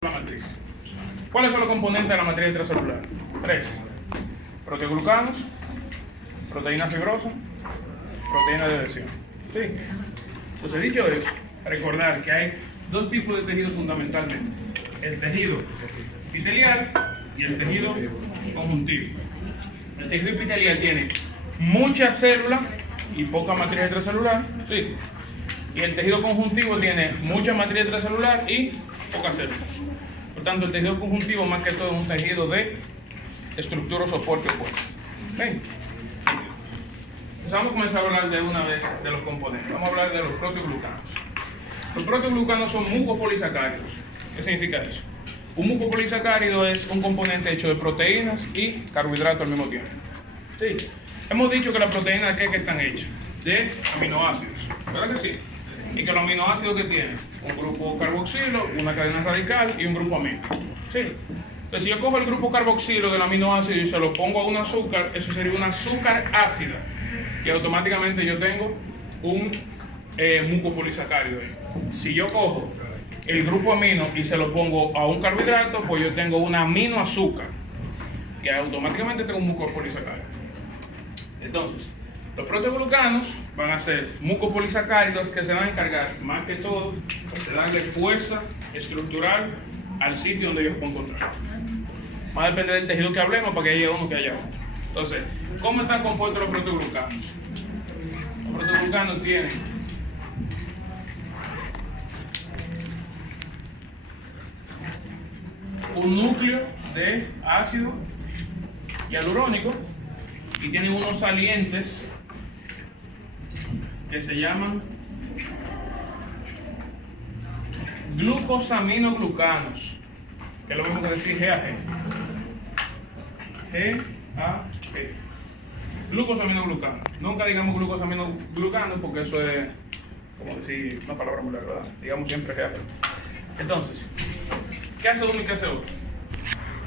La matriz. ¿Cuáles son los componentes de la matriz intracelular? 3. Proteoglucanos, proteína fibrosa, proteína de adhesión. ¿Sí? Entonces, dicho eso, recordar que hay dos tipos de tejidos fundamentalmente. El tejido epitelial y el tejido conjuntivo. El tejido epitelial tiene muchas células y poca matriz intracelular. ¿Sí? Y el tejido conjuntivo tiene mucha matriz intracelular y pocas células. Por tanto, el tejido conjuntivo más que todo es un tejido de estructura o soporte opuesto. ¿Ven? Entonces vamos a comenzar a hablar de una vez de los componentes. Vamos a hablar de los proteoglucanos. Los proteoglucanos son mucopolisacáridos. ¿Qué significa eso? Un mucopolisacárido es un componente hecho de proteínas y carbohidratos al mismo tiempo. ¿Sí? Hemos dicho que las proteínas ¿qué están hechas? De aminoácidos. ¿Verdad que sí? Y que los aminoácidos que tienen un grupo carboxilo, una cadena radical y un grupo amino. ¿Sí? Entonces, si yo cojo el grupo carboxilo del aminoácido y se lo pongo a un azúcar, eso sería un azúcar ácida, y automáticamente yo tengo un mucopolisacárido. Si yo cojo el grupo amino y se lo pongo a un carbohidrato, pues yo tengo un aminoazúcar, y automáticamente tengo un mucopolisacárido. Entonces, los proteoglucanos van a ser mucopolisacáridos que se van a encargar más que todo de darle fuerza estructural al sitio donde yo puedo encontrar. Va a depender del tejido que hablemos para que haya uno que haya otro. Entonces, ¿cómo están compuestos los proteoglucanos? Los proteoglucanos tienen un núcleo de ácido hialurónico y tienen unos salientes que se llaman glucosaminoglucanos, que es lo mismo que decir GAG. GAG. Glucosaminoglucanos. Nunca digamos glucosaminoglucanos porque eso es como decir una palabra muy larga, ¿verdad? Digamos siempre GAG. Entonces, ¿qué hace uno y qué hace otro?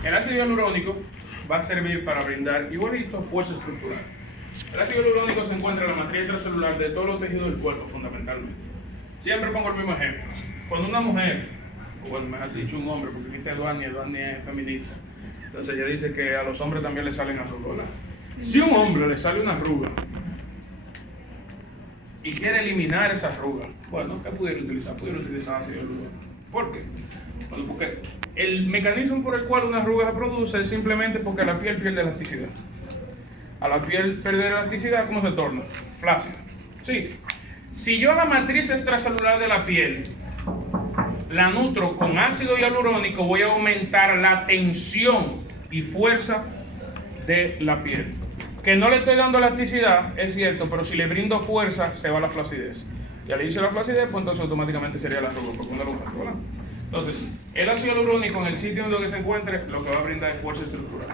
El ácido hialurónico va a servir para brindar igualito fuerza estructural. El ácido hialurónico se encuentra en la matriz intracelular de todos los tejidos del cuerpo, fundamentalmente. Siempre pongo el mismo ejemplo. Cuando una mujer, o bueno, mejor dicho un hombre, porque aquí está Eduardo es feminista, entonces ella dice que a los hombres también les salen arrugas, ¿verdad? Si a un hombre le sale una arruga y quiere eliminar esa arruga, bueno, ¿qué pudiera utilizar? Pudiera utilizar ácido hialurónico. ¿Por qué? Bueno, porque el mecanismo por el cual una arruga se produce es simplemente porque la piel pierde elasticidad. A la piel perder elasticidad, ¿cómo se torna? Flácida. Sí. Si yo a la matriz extracelular de la piel la nutro con ácido hialurónico, voy a aumentar la tensión y fuerza de la piel. Que no le estoy dando elasticidad, es cierto, pero si le brindo fuerza, se va la flacidez. Y al irse la flacidez, pues entonces automáticamente sería la arruga, porque uno lo hace, ¿verdad? Entonces, el ácido hialurónico en el sitio donde se encuentre, lo que va a brindar es fuerza estructural.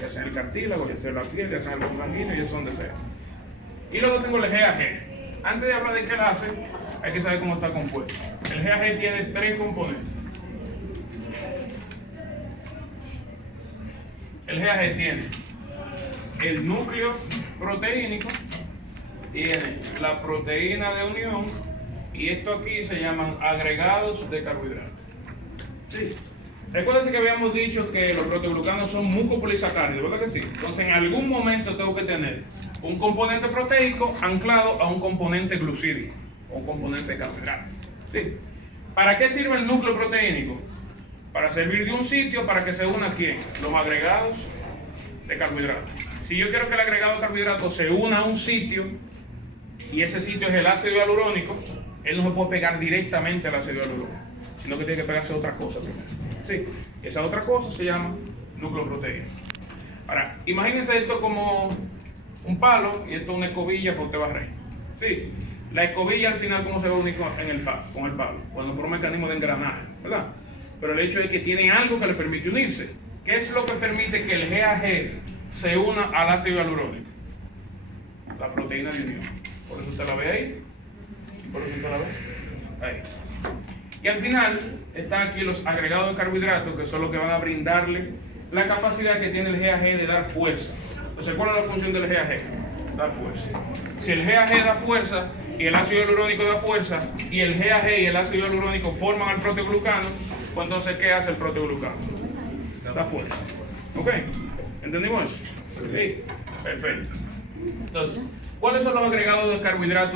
Ya sea en el cartílago, ya sea en la piel, ya sea en el vaso sanguíneo, ya sea donde sea. Y luego tengo el GAG. Antes de hablar de qué hace, hay que saber cómo está compuesto. El GAG tiene 3 componentes. El GAG tiene el núcleo proteínico, tiene la proteína de unión, y esto aquí se llaman agregados de carbohidratos. Sí. Recuérdense que habíamos dicho que los proteoglucanos son mucopolisacáridos, ¿verdad que sí? Entonces en algún momento tengo que tener un componente proteico anclado a un componente glucídico o un componente de carbohidrato. ¿Sí? ¿Para qué sirve el núcleo proteínico? Para servir de un sitio para que se una ¿quién? Los agregados de carbohidratos. Si yo quiero que el agregado de carbohidratos se una a un sitio y ese sitio es el ácido hialurónico, él no se puede pegar directamente al ácido hialurónico, sino que tiene que pegarse a otra cosa primero. Sí, esa otra cosa se llama núcleo proteínico. Ahora, imagínense esto como un palo y esto es una escobilla por barrer. Sí, la escobilla al final, ¿cómo se ve único en el palo, con el palo? Bueno, por un mecanismo de engranaje, ¿verdad? Pero el hecho es que tiene algo que le permite unirse. ¿Qué es lo que permite que el GAG se una al ácido hialurónico? La proteína de unión. Por eso usted la ve ahí y por eso usted la ve ahí. Y al final están aquí los agregados de carbohidratos, que son los que van a brindarle la capacidad que tiene el GAG de dar fuerza. Entonces, ¿cuál es la función del GAG? Dar fuerza. Si el GAG da fuerza y el ácido hialurónico da fuerza, y el GAG y el ácido hialurónico forman el proteoglucano, Pues entonces, ¿qué hace el proteoglucano? Da fuerza. ¿Ok? ¿Entendimos eso? Sí. Perfecto. Entonces, ¿cuáles son los agregados de carbohidratos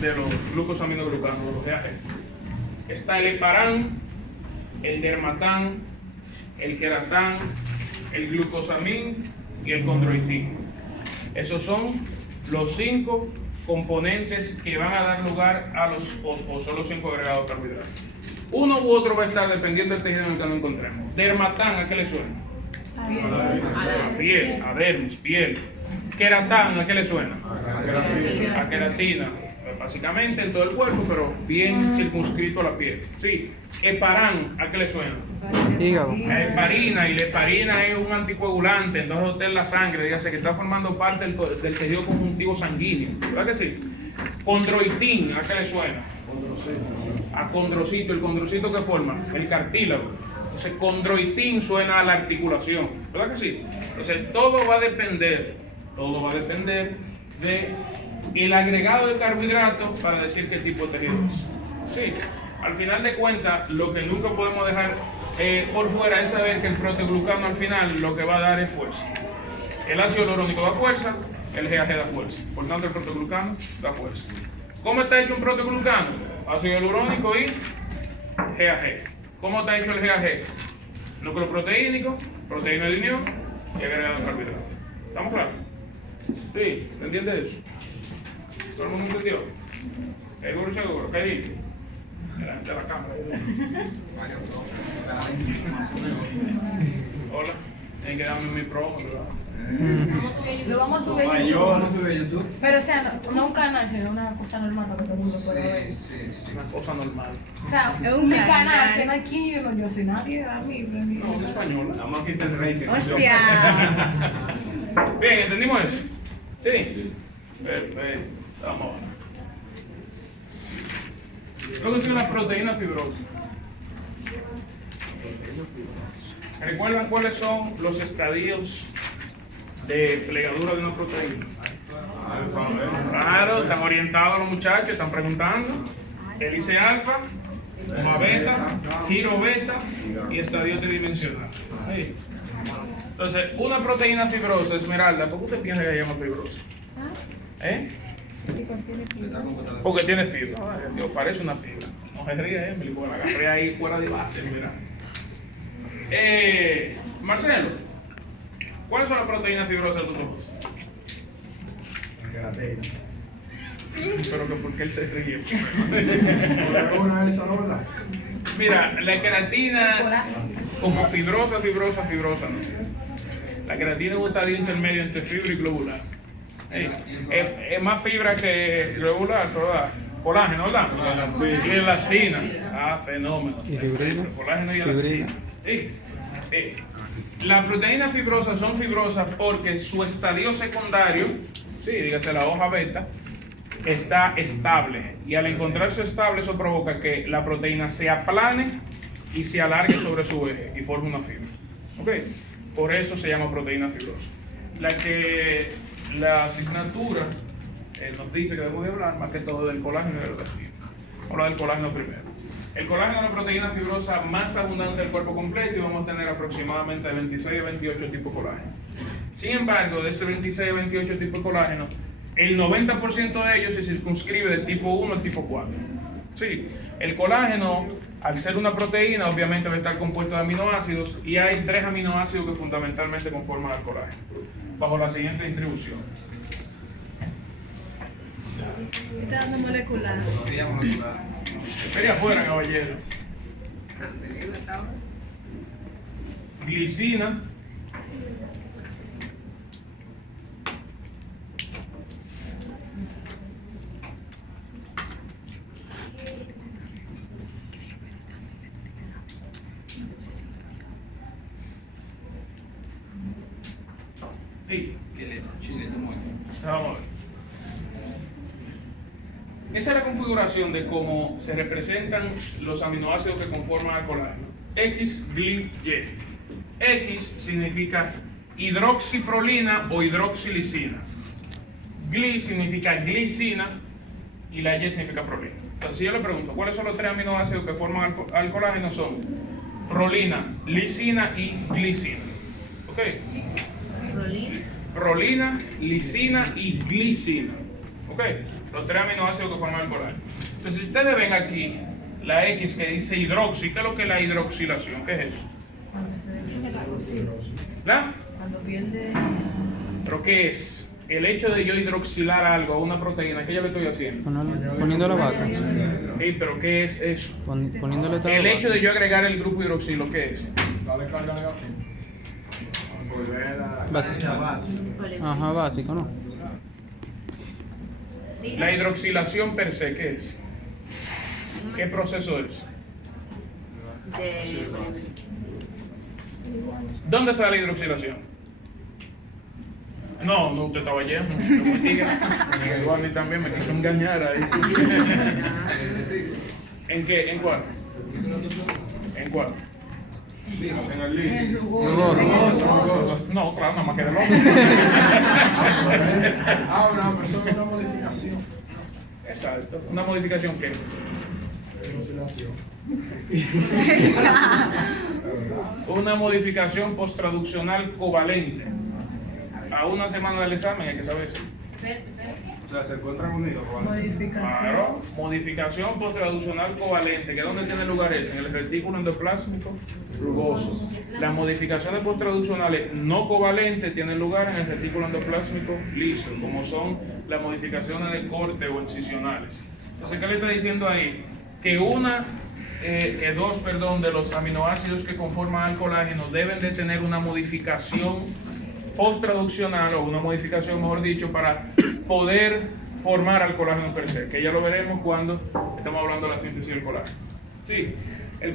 de los glucosaminoglucanos, de los GAG? Está el heparán, el dermatán, el queratán, el glucosamín y el condroitín. Esos son los 5 componentes que van a dar lugar a los, o son los 5 agregados de carbohidratos. Uno u otro va a estar dependiendo del tejido en el que nos encontremos. Dermatán, ¿a qué le suena? A piel, a dermis, piel. Queratán, ¿a qué le suena? A queratina. Básicamente en todo el cuerpo, pero bien circunscrito a la piel. Sí. Heparán, ¿a qué le suena? Hígado. La heparina, y la heparina es un anticoagulante, entonces usted en la sangre, dígase que está formando parte del tejido conjuntivo sanguíneo, ¿verdad que sí? Condroitín, ¿a qué le suena? A condrocito. ¿El condrocito qué forma? El cartílago. Entonces condroitín suena a la articulación, ¿verdad que sí? Entonces todo va a depender de el agregado de carbohidratos para decir qué tipo de tejido es. Sí, al final de cuentas, lo que nunca podemos dejar por fuera es saber que el proteoglucano al final lo que va a dar es fuerza. El ácido hialurónico da fuerza, el GAG da fuerza. Por tanto, el proteoglucano da fuerza. ¿Cómo está hecho un proteoglucano? Ácido hialurónico y GAG. ¿Cómo está hecho el GAG? Núcleo proteínico, proteína de unión y agregado de carbohidratos. ¿Estamos claros? Sí, ¿se entiende eso? ¿Todo el mundo entendió? Seguro, ¿qué dice? Delante de la cámara. Hola, tienen que darme mi promo, ¿verdad? Lo vamos a subir a YouTube. Pero o sea, no un canal, sino una cosa normal para que todo el mundo pueda ver. Una cosa normal. O sea, es un canal que no hay quien, yo soy nadie, a mí. No, en español. Vamos a quitar el rating. Hostia. Bien, ¿entendimos eso? Sí. Perfecto. Vamos. Luego sigue la proteína fibrosa. ¿Recuerdan cuáles son los estadios de plegadura de una proteína? Claro, están orientados los muchachos, están preguntando. Hélice alfa, coma beta, giro beta y estadio tridimensional. Ahí. Entonces, una proteína fibrosa, Esmeralda, ¿por qué usted piensa que se llama fibrosa? Porque tiene fibra. Dios, parece una fibra. No se ríe, Emily, porque la agarré ahí fuera de base, mira. Marcelo, ¿cuáles son las proteínas fibrosas de tus ojos? Pero que porque él se ríe. Mira, la queratina como fibrosa, no. La queratina es un estadio intermedio entre fibra y globular. Es más fibra que globular, ¿verdad? Colágeno, ¿verdad? Y elastina. Ah, fenómeno. ¿Y fibrina? Colágeno y elastina. Sí. Las proteínas fibrosas son fibrosas porque su estadio secundario, sí, dígase la hoja beta, está estable. Y al encontrarse estable, eso provoca que la proteína se aplane y se alargue sobre su eje y forme una fibra. ¿Ok? Por eso se llama proteína fibrosa. La asignatura nos dice que debemos de hablar más que todo del colágeno y de la elastina. Vamos a hablar del colágeno primero. El colágeno es la proteína fibrosa más abundante del cuerpo completo y vamos a tener aproximadamente 26 a 28 tipos de colágeno. Sin embargo, de ese 26 a 28 tipos de colágeno, el 90% de ellos se circunscribe del tipo 1 al tipo 4. Sí, el colágeno, al ser una proteína, obviamente va a estar compuesto de aminoácidos y hay 3 aminoácidos que fundamentalmente conforman el colágeno, bajo la siguiente distribución. Está dando molecular. Espere afuera, caballero. Glicina. Sí. Vamos a ver. Esa es la configuración de cómo se representan los aminoácidos que conforman el colágeno. X, GLI, Y. X significa hidroxiprolina o hidroxilisina. GLI significa glicina y la Y significa prolina. Entonces, si yo le pregunto, ¿cuáles son los 3 aminoácidos que forman al colágeno? Son prolina, lisina y glicina. ¿Ok? Prolina, lisina y glicina. ¿Ok? Los 3 aminoácidos que forman el colágeno. Entonces, si ustedes ven aquí la X que dice hidroxi, ¿qué es lo que es la hidroxilación? ¿Qué es eso? ¿La? Cuando pierde. ¿Pero qué es? El hecho de yo hidroxilar algo a una proteína, ¿qué yo le estoy haciendo? Poniendo la base. Sí, pero ¿qué es eso? Poniéndole toda El la hecho base. de yo agregar el grupo hidroxilo, ¿qué es? Básico. Ajá, básico, ¿no? La hidroxilación per se, ¿qué es? ¿Qué proceso es? ¿Dónde se da la hidroxilación? No, usted estaba lleno. Igual a mí también me quiso engañar ahí. ¿En qué? ¿En cuál? ¿En cuál? En el líquido. No, claro, nada más que de loco. Una persona, una modificación. Exacto. ¿Una modificación qué? Una modificación posttraduccional covalente. A una semana del examen hay que saber eso. O sea, se encuentran unidos. Claro, modificación posttraduccional covalente, que ¿dónde tiene lugar eso? En el retículo endoplásmico rugoso. Las modificaciones posttraduccionales no covalentes tienen lugar en el retículo endoplásmico liso, como son las modificaciones de corte o excisionales. Entonces, ¿qué le está diciendo ahí? Que dos de los aminoácidos que conforman al colágeno deben de tener una modificación posttraduccional o una modificación, mejor dicho, para poder formar al colágeno per se, que ya lo veremos cuando estamos hablando de la síntesis del colágeno. Sí, el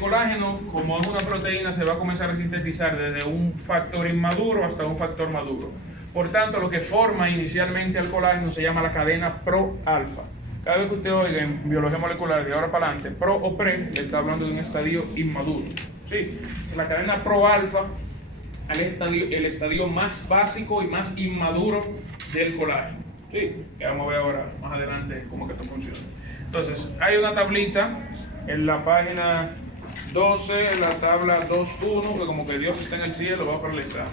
colágeno, como es una proteína, se va a comenzar a sintetizar desde un factor inmaduro hasta un factor maduro. Por tanto, lo que forma inicialmente al colágeno se llama la cadena pro-alfa. Cada vez que usted oiga en biología molecular de ahora para adelante, pro o pre, le está hablando de un estadio inmaduro. Sí, la cadena pro-alfa el estadio más básico y más inmaduro del colágeno. Sí, que vamos a ver ahora más adelante cómo que esto funciona. Entonces, hay una tablita en la página 12, la tabla 2.1, que como que Dios está en el cielo, va a paralizar.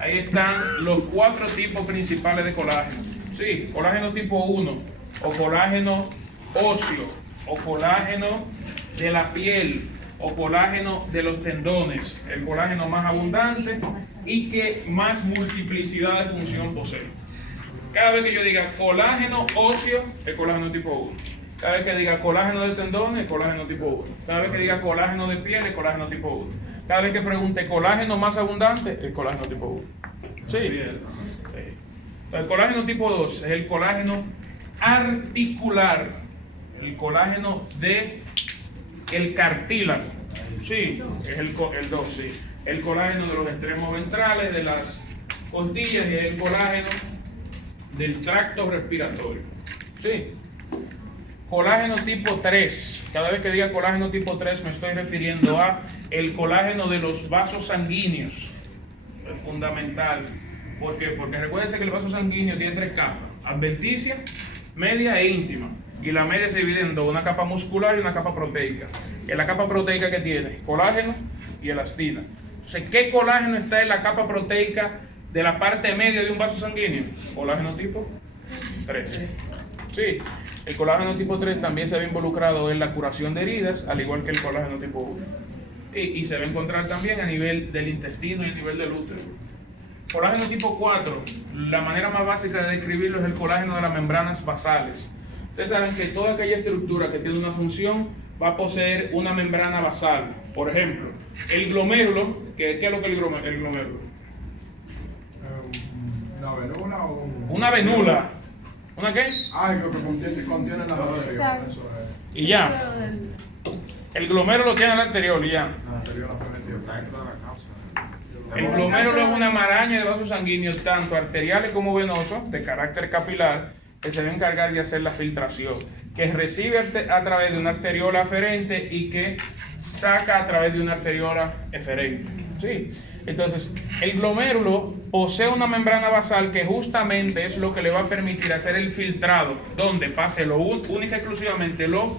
Ahí están los 4 tipos principales de colágeno. Sí, colágeno tipo 1, o colágeno óseo, o colágeno de la piel, o colágeno de los tendones, el colágeno más abundante y que más multiplicidad de función posee. Cada vez que yo diga colágeno óseo, es colágeno tipo 1. Cada vez que diga colágeno de tendones, es colágeno tipo 1. Cada vez que diga colágeno de piel, es colágeno tipo 1. Cada vez que pregunte colágeno más abundante, es colágeno tipo 1. Sí. El colágeno tipo 2 es el colágeno articular, el colágeno de el cartílago, sí, es el 2, sí. El colágeno de los extremos ventrales, de las costillas, y el colágeno del tracto respiratorio, sí. Colágeno tipo 3, cada vez que diga colágeno tipo 3 me estoy refiriendo a el colágeno de los vasos sanguíneos. Eso es fundamental. ¿Por qué? Porque recuérdense que el vaso sanguíneo tiene 3 capas: adventicia, media e íntima. Y la media se divide en dos, una capa muscular y una capa proteica. En la capa proteica que tiene colágeno y elastina. Entonces, ¿qué colágeno está en la capa proteica de la parte media de un vaso sanguíneo? Colágeno tipo 3. Sí, el colágeno tipo 3 también se ve involucrado en la curación de heridas, al igual que el colágeno tipo 1. Y se va a encontrar también a nivel del intestino y a nivel del útero. Colágeno tipo 4, la manera más básica de describirlo es el colágeno de las membranas basales. Ustedes saben que toda aquella estructura que tiene una función va a poseer una membrana basal. Por ejemplo, el glomérulo, ¿qué es lo que es el glomérulo? ¿Una venula o una venula. ¿Una qué? Algo que contiene las arterias. Eso es. Y ya. El glomérulo tiene el anterior y ya. La arterial está dentro de la causa. El glomérulo es una maraña de vasos sanguíneos, tanto arteriales como venosos, de carácter capilar, que se debe encargar de hacer la filtración, que recibe a través de una arteriola aferente y que saca a través de una arteriola eferente. ¿Sí? Entonces, el glomérulo posee una membrana basal que justamente es lo que le va a permitir hacer el filtrado, donde pase única y exclusivamente lo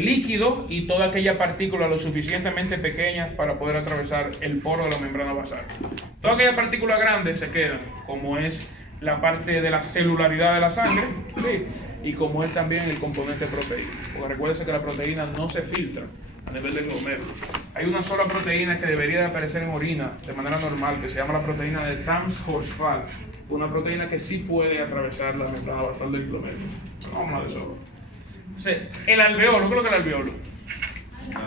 líquido y toda aquella partícula lo suficientemente pequeña para poder atravesar el poro de la membrana basal. Todas aquellas partículas grandes se quedan, como es la parte de la celularidad de la sangre, ¿sí? Y como es también el componente proteína. Porque recuérdense que la proteína no se filtra a nivel del glomérulo. Hay una sola proteína que debería de aparecer en orina de manera normal, que se llama la proteína de Tams-Horsfall, una proteína que sí puede atravesar la membrana basal del glomérulo. Pero vamos a hablar de eso. Entonces, el alveolo, ¿qué es lo que es el alveolo?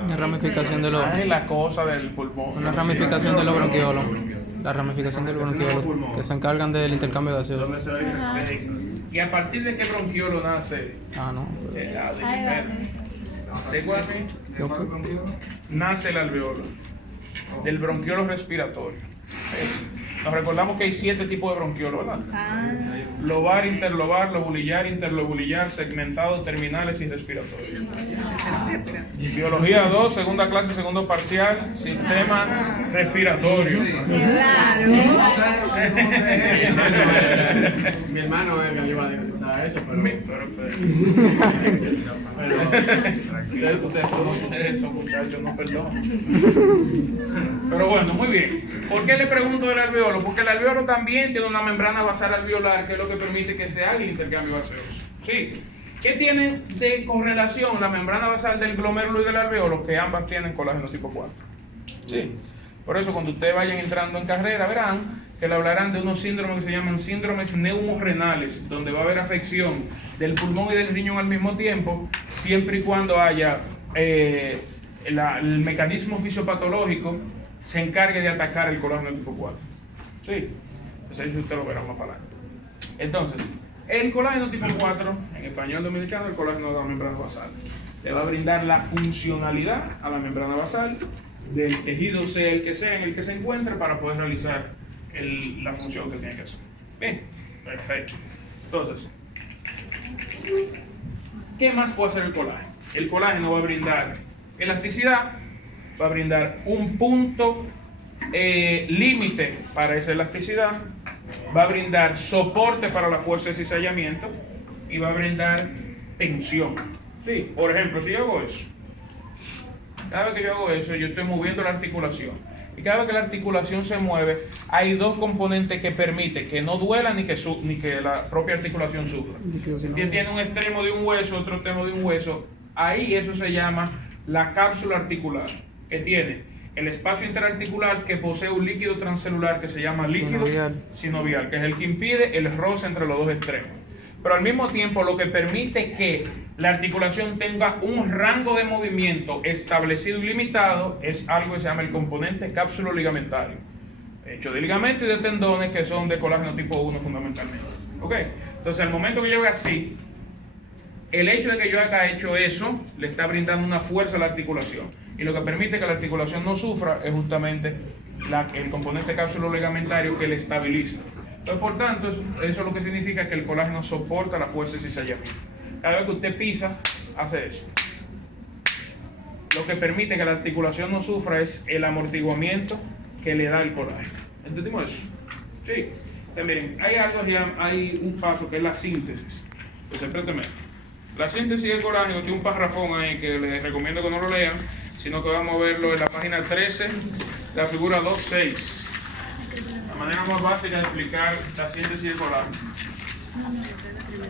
Una ramificación de los... Es la cosa del pulmón. Una ramificación de los bronquiolos. La ramificación del bronquiolo, que se encargan del intercambio gaseoso. ¿Y a partir de qué bronquiolo nace? No. ¿De cuál? Nace el alveolo, del bronquiolo respiratorio. Nos recordamos que hay 7 tipos de bronquiolos, ¿verdad? Lobar, interlobar, lobulillar, interlobulillar, segmentado, terminales y respiratorios. Biología 2, segunda clase, segundo parcial, sistema respiratorio. Mi hermano es que iba a disfrutar eso, pero... Ustedes son muchachos, no perdón. Pero bueno, muy bien. ¿Por qué le pregunto del alveolo? Porque el alveolo también tiene una membrana basal alveolar, que es lo que permite que se haga el intercambio gaseoso. ¿Sí? ¿Qué tiene de correlación la membrana basal del glomérulo y del alveolo? Que ambas tienen colágeno tipo 4. ¿Sí? Por eso cuando ustedes vayan entrando en carrera verán que le hablarán de unos síndromes que se llaman síndromes neumorrenales, donde va a haber afección del pulmón y del riñón al mismo tiempo, siempre y cuando haya el mecanismo fisiopatológico se encargue de atacar el colágeno tipo 4. ¿Sí? Entonces eso usted lo verá más para adelante. Entonces, el colágeno tipo 4, en español dominicano, el colágeno de la membrana basal, le va a brindar la funcionalidad a la membrana basal del tejido sea el que sea en el que se encuentre para poder realizar la función que tiene que hacer. Bien, perfecto. Entonces, ¿qué más puede hacer el colágeno? El colágeno va a brindar elasticidad, va a brindar un punto límite para esa elasticidad, va a brindar soporte para la fuerza de cizallamiento y va a brindar tensión. Sí, por ejemplo, si yo hago eso, cada vez que yo hago eso, yo estoy moviendo la articulación. Y cada vez que la articulación se mueve, hay 2 componentes que permiten que no duela ni que la propia articulación sufra. Si tiene un extremo de un hueso, otro extremo de un hueso, ahí eso se llama la cápsula articular, que tiene el espacio interarticular que posee un líquido transcelular que se llama líquido sinovial, que es el que impide el roce entre los 2 extremos. Pero al mismo tiempo lo que permite que la articulación tenga un rango de movimiento establecido y limitado es algo que se llama el componente cápsulo ligamentario, hecho de ligamentos y de tendones que son de colágeno tipo 1 fundamentalmente. ¿Ok? Entonces al momento que yo haga así, el hecho de que yo haya hecho eso le está brindando una fuerza a la articulación, y lo que permite que la articulación no sufra es justamente el componente cápsulo ligamentario que le estabiliza. Entonces, por tanto, eso es lo que significa que el colágeno soporta la fuerza de cizallamiento. Cada vez que usted pisa, hace eso. Lo que permite que la articulación no sufra es el amortiguamiento que le da el colágeno. ¿Entendimos eso? Sí. También hay un paso que es la síntesis. Entonces, présteme. La síntesis del colágeno tiene un párrafo ahí que les recomiendo que no lo lean, sino que vamos a verlo en la página 13, la figura 2.6. La manera más básica de explicar la síntesis del colágeno.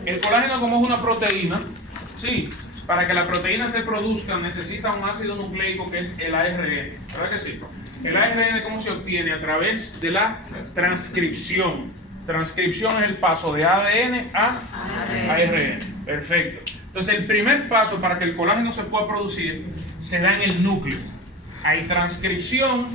El colágeno, como es una proteína, sí, para que la proteína se produzca necesita un ácido nucleico que es el ARN, ¿verdad que sí? El ARN, ¿cómo se obtiene? A través de la transcripción. Transcripción es el paso de ADN a ARN. Perfecto. Entonces el primer paso para que el colágeno se pueda producir se da en el núcleo. Hay transcripción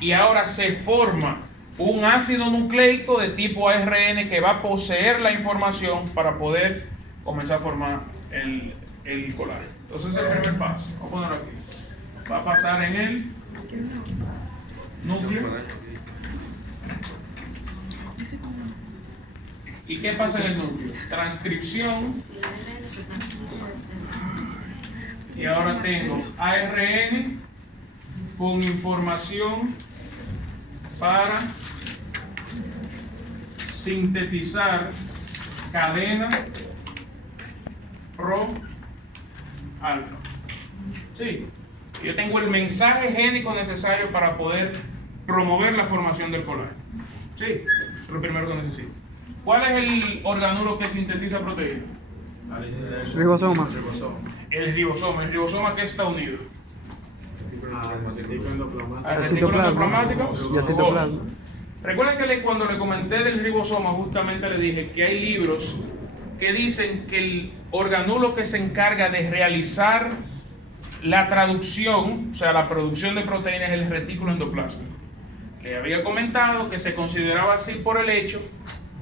y ahora se forma un ácido nucleico de tipo ARN que va a poseer la información para poder comenzar a formar el colágeno. Entonces es el primer paso. Vamos a ponerlo aquí. Va a pasar en el núcleo. ¿Y qué pasa en el núcleo? Transcripción. Y ahora tengo ARN con información para sintetizar cadena alfa. Sí. Yo tengo el mensaje génico necesario para poder promover la formación del colágeno. Sí, es lo primero que necesito. ¿Cuál es el organulo que sintetiza proteína? Ribosoma. El ribosoma que está unido al El retículo citoplasma. endoplasmático Y el citoplasma. Recuerden que cuando le comenté del ribosoma, justamente le dije que hay libros que dicen que el organulo que se encarga de realizar la traducción, o sea, la producción de proteínas, es el retículo endoplásmico. Le había comentado que se consideraba así por el hecho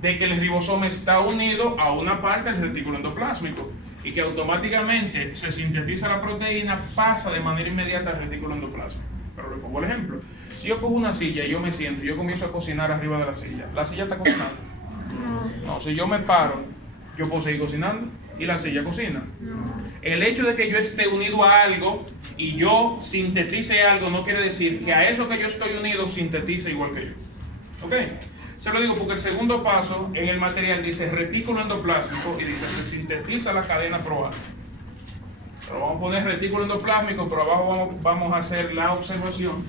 de que el ribosoma está unido a una parte del retículo endoplásmico y que automáticamente se sintetiza la proteína, pasa de manera inmediata al retículo endoplásmico. Pero le pongo el ejemplo. Si yo cojo una silla y yo me siento y yo comienzo a cocinar arriba de la silla está cocinando. No, si yo me paro, yo puedo seguir cocinando y la silla cocina. El hecho de que yo esté unido a algo y yo sintetice algo no quiere decir que a eso que yo estoy unido sintetice igual que yo. ¿Ok? Se lo digo porque el segundo paso en el material dice retículo endoplásmico y dice se sintetiza la cadena proalfa. Pero vamos a poner retículo endoplásmico, pero abajo vamos a hacer la observación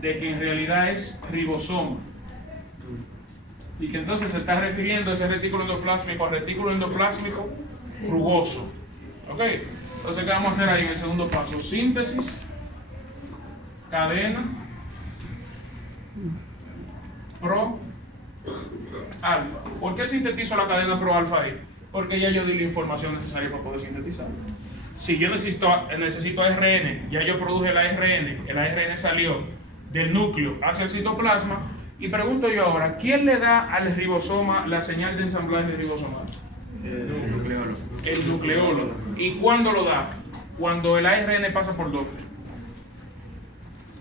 de que en realidad es ribosoma. Y que entonces se está refiriendo ese retículo endoplásmico al retículo endoplásmico rugoso. ¿Ok? Entonces, ¿qué vamos a hacer ahí en el segundo paso? Síntesis, cadena, pro, alfa. ¿Por qué sintetizo la cadena pro alfa ahí? Porque ya yo di la información necesaria para poder sintetizar. Si yo necesito ARN, ya yo produje el ARN salió del núcleo hacia el citoplasma, y pregunto yo ahora, ¿quién le da al ribosoma la señal de ensamblaje ribosomal? El nucleólogo. El nucleólogo. ¿Y cuándo lo da? Cuando el ARN pasa por ¿dónde?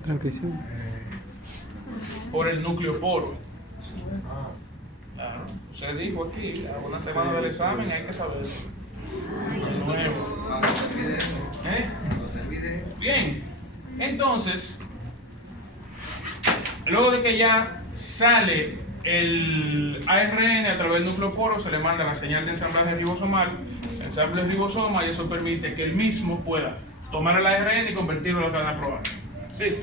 Transcripción. Por el nucleoporo. Claro. Usted dijo aquí, a una semana del examen hay que saber. Nuevo. Bien. Entonces, luego de que ya sale el ARN a través del nucleoporo, se le manda la señal de ensamblaje ribosomal, se ensambla el ribosoma y eso permite que él mismo pueda tomar el ARN y convertirlo en la cadena proalfa. ¿Sí?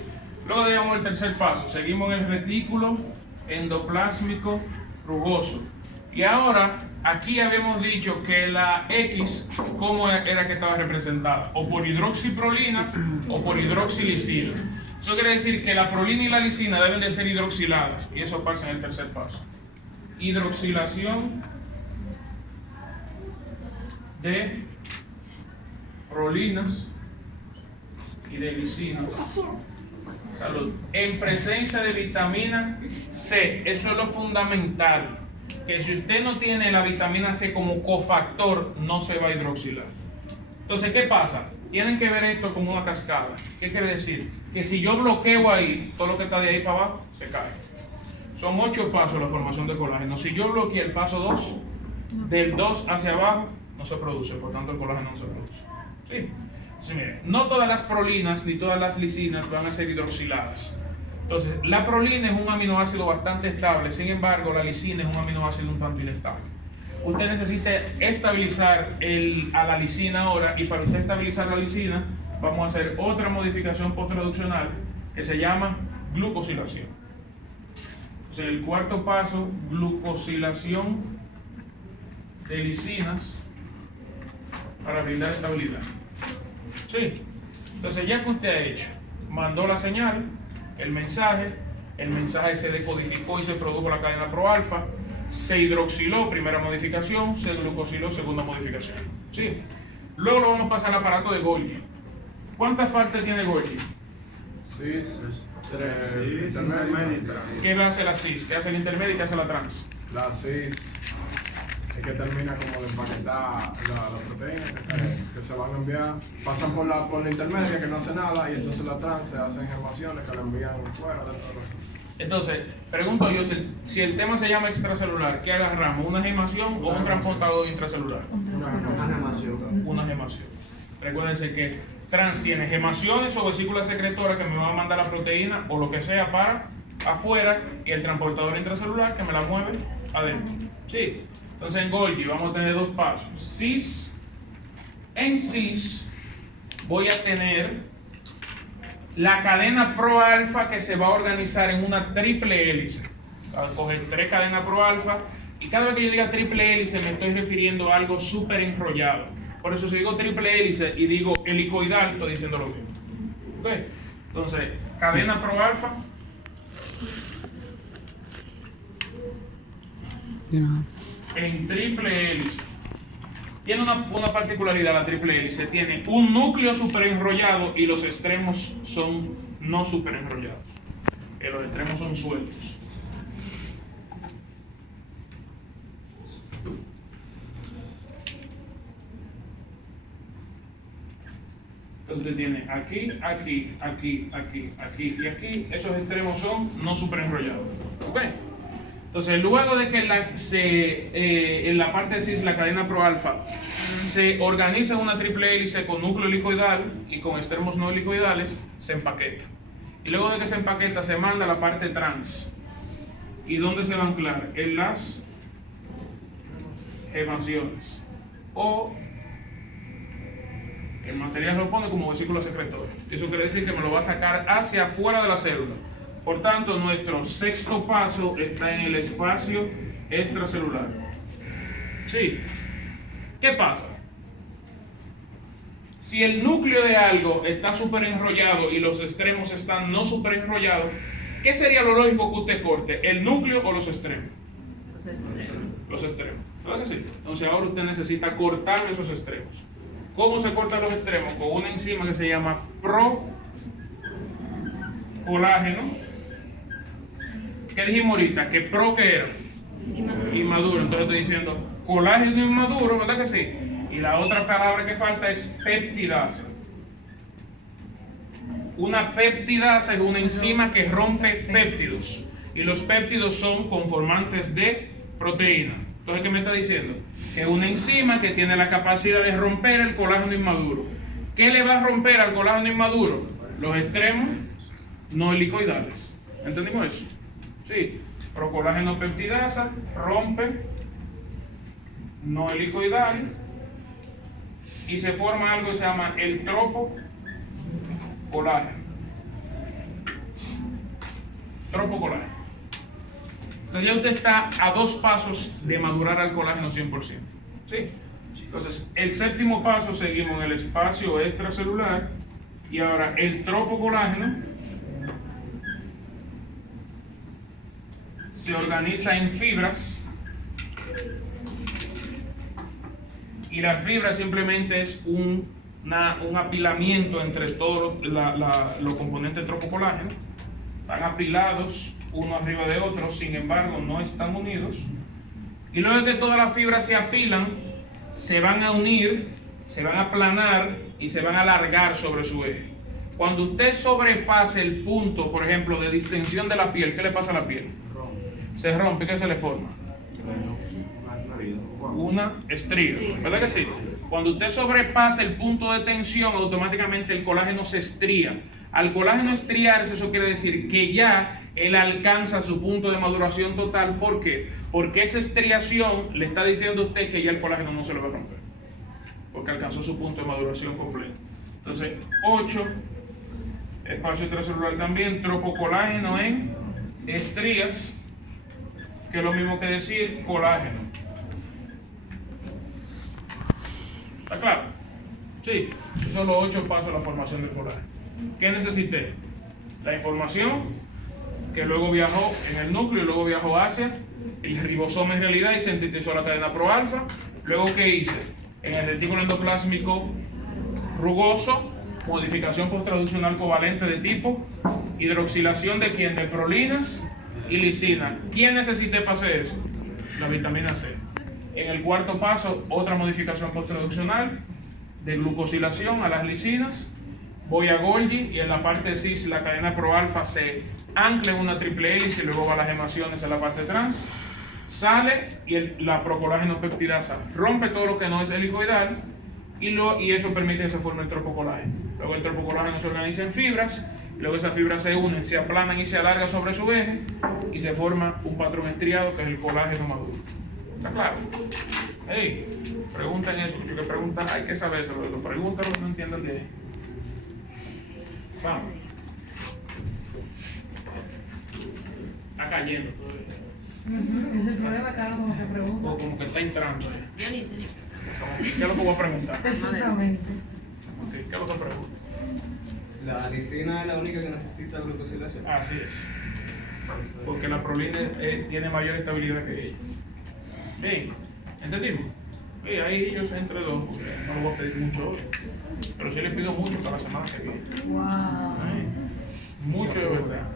Luego digamos el tercer paso, seguimos en el retículo endoplásmico rugoso. Y ahora, aquí habíamos dicho que la X, ¿cómo era que estaba representada? O por hidroxiprolina o por hidroxilisina. Eso quiere decir que la prolina y la lisina deben de ser hidroxiladas, y eso pasa en el tercer paso. Hidroxilación de prolinas y de lisinas. Salud. En presencia de vitamina C, eso es lo fundamental. Que si usted no tiene la vitamina C como cofactor, no se va a hidroxilar. Entonces, ¿qué pasa? Tienen que ver esto como una cascada. ¿Qué quiere decir? Que si yo bloqueo ahí, todo lo que está de ahí para abajo se cae. Son 8 pasos la formación de colágeno. Si yo bloqueo el paso 2, del 2 hacia abajo no se produce, por tanto el colágeno no se produce. ¿Sí? Entonces, miren, no todas las prolinas ni todas las lisinas van a ser hidroxiladas. Entonces, la prolina es un aminoácido bastante estable, sin embargo, la lisina es un aminoácido un tanto inestable. Usted necesita estabilizar a la lisina ahora, y para usted estabilizar la lisina, vamos a hacer otra modificación posttraduccional que se llama glucosilación. Entonces, el cuarto paso, glucosilación de lisinas para brindar estabilidad. Sí. Entonces, ya que usted ha hecho, mandó la señal, el mensaje se decodificó y se produjo la cadena proalfa, se hidroxiló, primera modificación, se glucosiló, segunda modificación. ¿Sí? Luego lo vamos a pasar al aparato de Golgi. ¿Cuántas partes tiene Golgi? 6, 3, intermedio. ¿Qué hace la cis? ¿Qué hace el intermedio y qué hace la trans? La 6 es que termina como de empaquetar la proteína que se van a enviar, pasan por la intermedia que no hace nada, y entonces la trans se hacen gemaciones que la envían fuera de todo. Entonces, pregunto yo, si el tema se llama extracelular, ¿qué agarramos? ¿Una gemación o un transportador intracelular? Una gemación. Una gemación. Recuérdense que trans tiene gemaciones o vesículas secretoras que me van a mandar la proteína o lo que sea para afuera, y el transportador intracelular que me la mueve adentro. Sí. Entonces en Golgi vamos a tener 2 pasos, cis En cis voy a tener la cadena pro-alfa que se va a organizar en una triple hélice. Voy a coger 3 cadenas pro-alfa y cada vez que yo diga triple hélice me estoy refiriendo a algo súper enrollado. Por eso si digo triple hélice y digo helicoidal, estoy diciendo lo mismo. ¿Okay? Entonces, cadena pro-alfa. En triple hélice. Tiene una particularidad la triple hélice. Tiene un núcleo súper enrollado y los extremos son no súper enrollados. Los extremos son sueltos. Entonces usted tiene aquí, aquí, aquí, aquí, aquí y aquí. Esos extremos son no súper enrollados. ¿Ok? Entonces, luego de que en la parte de cis, la cadena pro-alfa, se organiza en una triple hélice con núcleo helicoidal y con extremos no helicoidales, se empaqueta. Y luego de que se empaqueta, se manda a la parte trans. ¿Y dónde se va a anclar? En las gemaciones. O el material lo pone como vesícula secretoria. Eso quiere decir que me lo va a sacar hacia afuera de la célula. Por tanto, nuestro sexto paso está en el espacio extracelular. Sí. ¿Qué pasa? Si el núcleo de algo está súper enrollado y los extremos están no súper enrollados, ¿qué sería lo lógico que usted corte? ¿El núcleo o los extremos? Los extremos. Los extremos. ¿Verdad que sí? Entonces ahora usted necesita cortar esos extremos. ¿Cómo se cortan los extremos? Con una enzima que se llama pro-colágeno. ¿Qué dijimos ahorita? Que pro que era inmaduro. Entonces estoy diciendo colágeno inmaduro, ¿verdad que sí? Y la otra palabra que falta es peptidasa. Una peptidasa es una enzima que rompe péptidos. Y los péptidos son conformantes de proteína. Entonces, ¿qué me está diciendo? Que es una enzima que tiene la capacidad de romper el colágeno inmaduro. ¿Qué le va a romper al colágeno inmaduro? Los extremos no helicoidales. ¿Entendimos eso? Sí, procolágeno peptidasa rompe no helicoidal y se forma algo que se llama el tropocolágeno. Tropocolágeno. Entonces ya usted está a 2 pasos de madurar al colágeno 100%. ¿Sí? Entonces, el séptimo paso seguimos en el espacio extracelular y ahora el tropocolágeno se organiza en fibras y la fibra simplemente es un apilamiento entre todos los componentes del tropocolágeno. Están apilados uno arriba de otro, sin embargo no están unidos. Y luego de que todas las fibras se apilan, se van a unir, se van a aplanar y se van a alargar sobre su eje. Cuando usted sobrepase el punto, por ejemplo, de distensión de la piel, ¿qué le pasa a la piel? Se rompe, ¿qué se le forma? Una estría, ¿verdad que sí? Cuando usted sobrepasa el punto de tensión, automáticamente el colágeno se estría. Al colágeno estriarse, eso quiere decir que ya él alcanza su punto de maduración total. ¿Por qué? Porque esa estriación le está diciendo a usted que ya el colágeno no se lo va a romper, porque alcanzó su punto de maduración completo. Entonces, 8, espacio extracelular también, tropocolágeno en estrías, que es lo mismo que decir colágeno. ¿Está claro? Sí, esos son los 8 pasos de la formación del colágeno. ¿Qué necesité? La información que luego viajó en el núcleo y luego viajó hacia el ribosoma en realidad y sintetizó la cadena pro-alfa. Luego, ¿qué hice? En el retículo endoplásmico rugoso, modificación posttraduccional covalente de tipo hidroxilación de ¿quién? De prolinas y lisina. ¿Quién necesité para hacer eso? La vitamina C. En el cuarto paso, otra modificación posttraduccional de glucosilación a las lisinas. Voy a Golgi y en la parte cis la cadena pro-alfa se ancla en una triple hélice y luego va a las gemaciones en la parte trans. Sale y la procolágeno peptidasa rompe todo lo que no es helicoidal y eso permite que se forme el tropocolágeno. Luego el tropocolágeno se organiza en fibras, luego esas fibras se unen, se aplanan y se alargan sobre su eje y se forma un patrón estriado que es el colágeno maduro. ¿Está claro? Hey, Pregunten eso, porque preguntan, hay que saber eso, lo preguntan lo que no entiendan de ahí. Vamos. Está cayendo todavía. Ese es el problema, claro, como se pregunta. O como que está entrando. Yo ni sé ni qué. ¿Qué es lo que voy a preguntar? Exactamente. Ok, ¿qué es lo que pregunto? La lisina es la única que necesita glucosilación. Así es. Porque la prolina tiene mayor estabilidad que ella. Bien, ¿entendimos? Sí, ahí yo sé entre dos, porque no lo voy a pedir mucho hoy. Pero sí les pido mucho para la semana que viene. Wow. Mucho de verdad.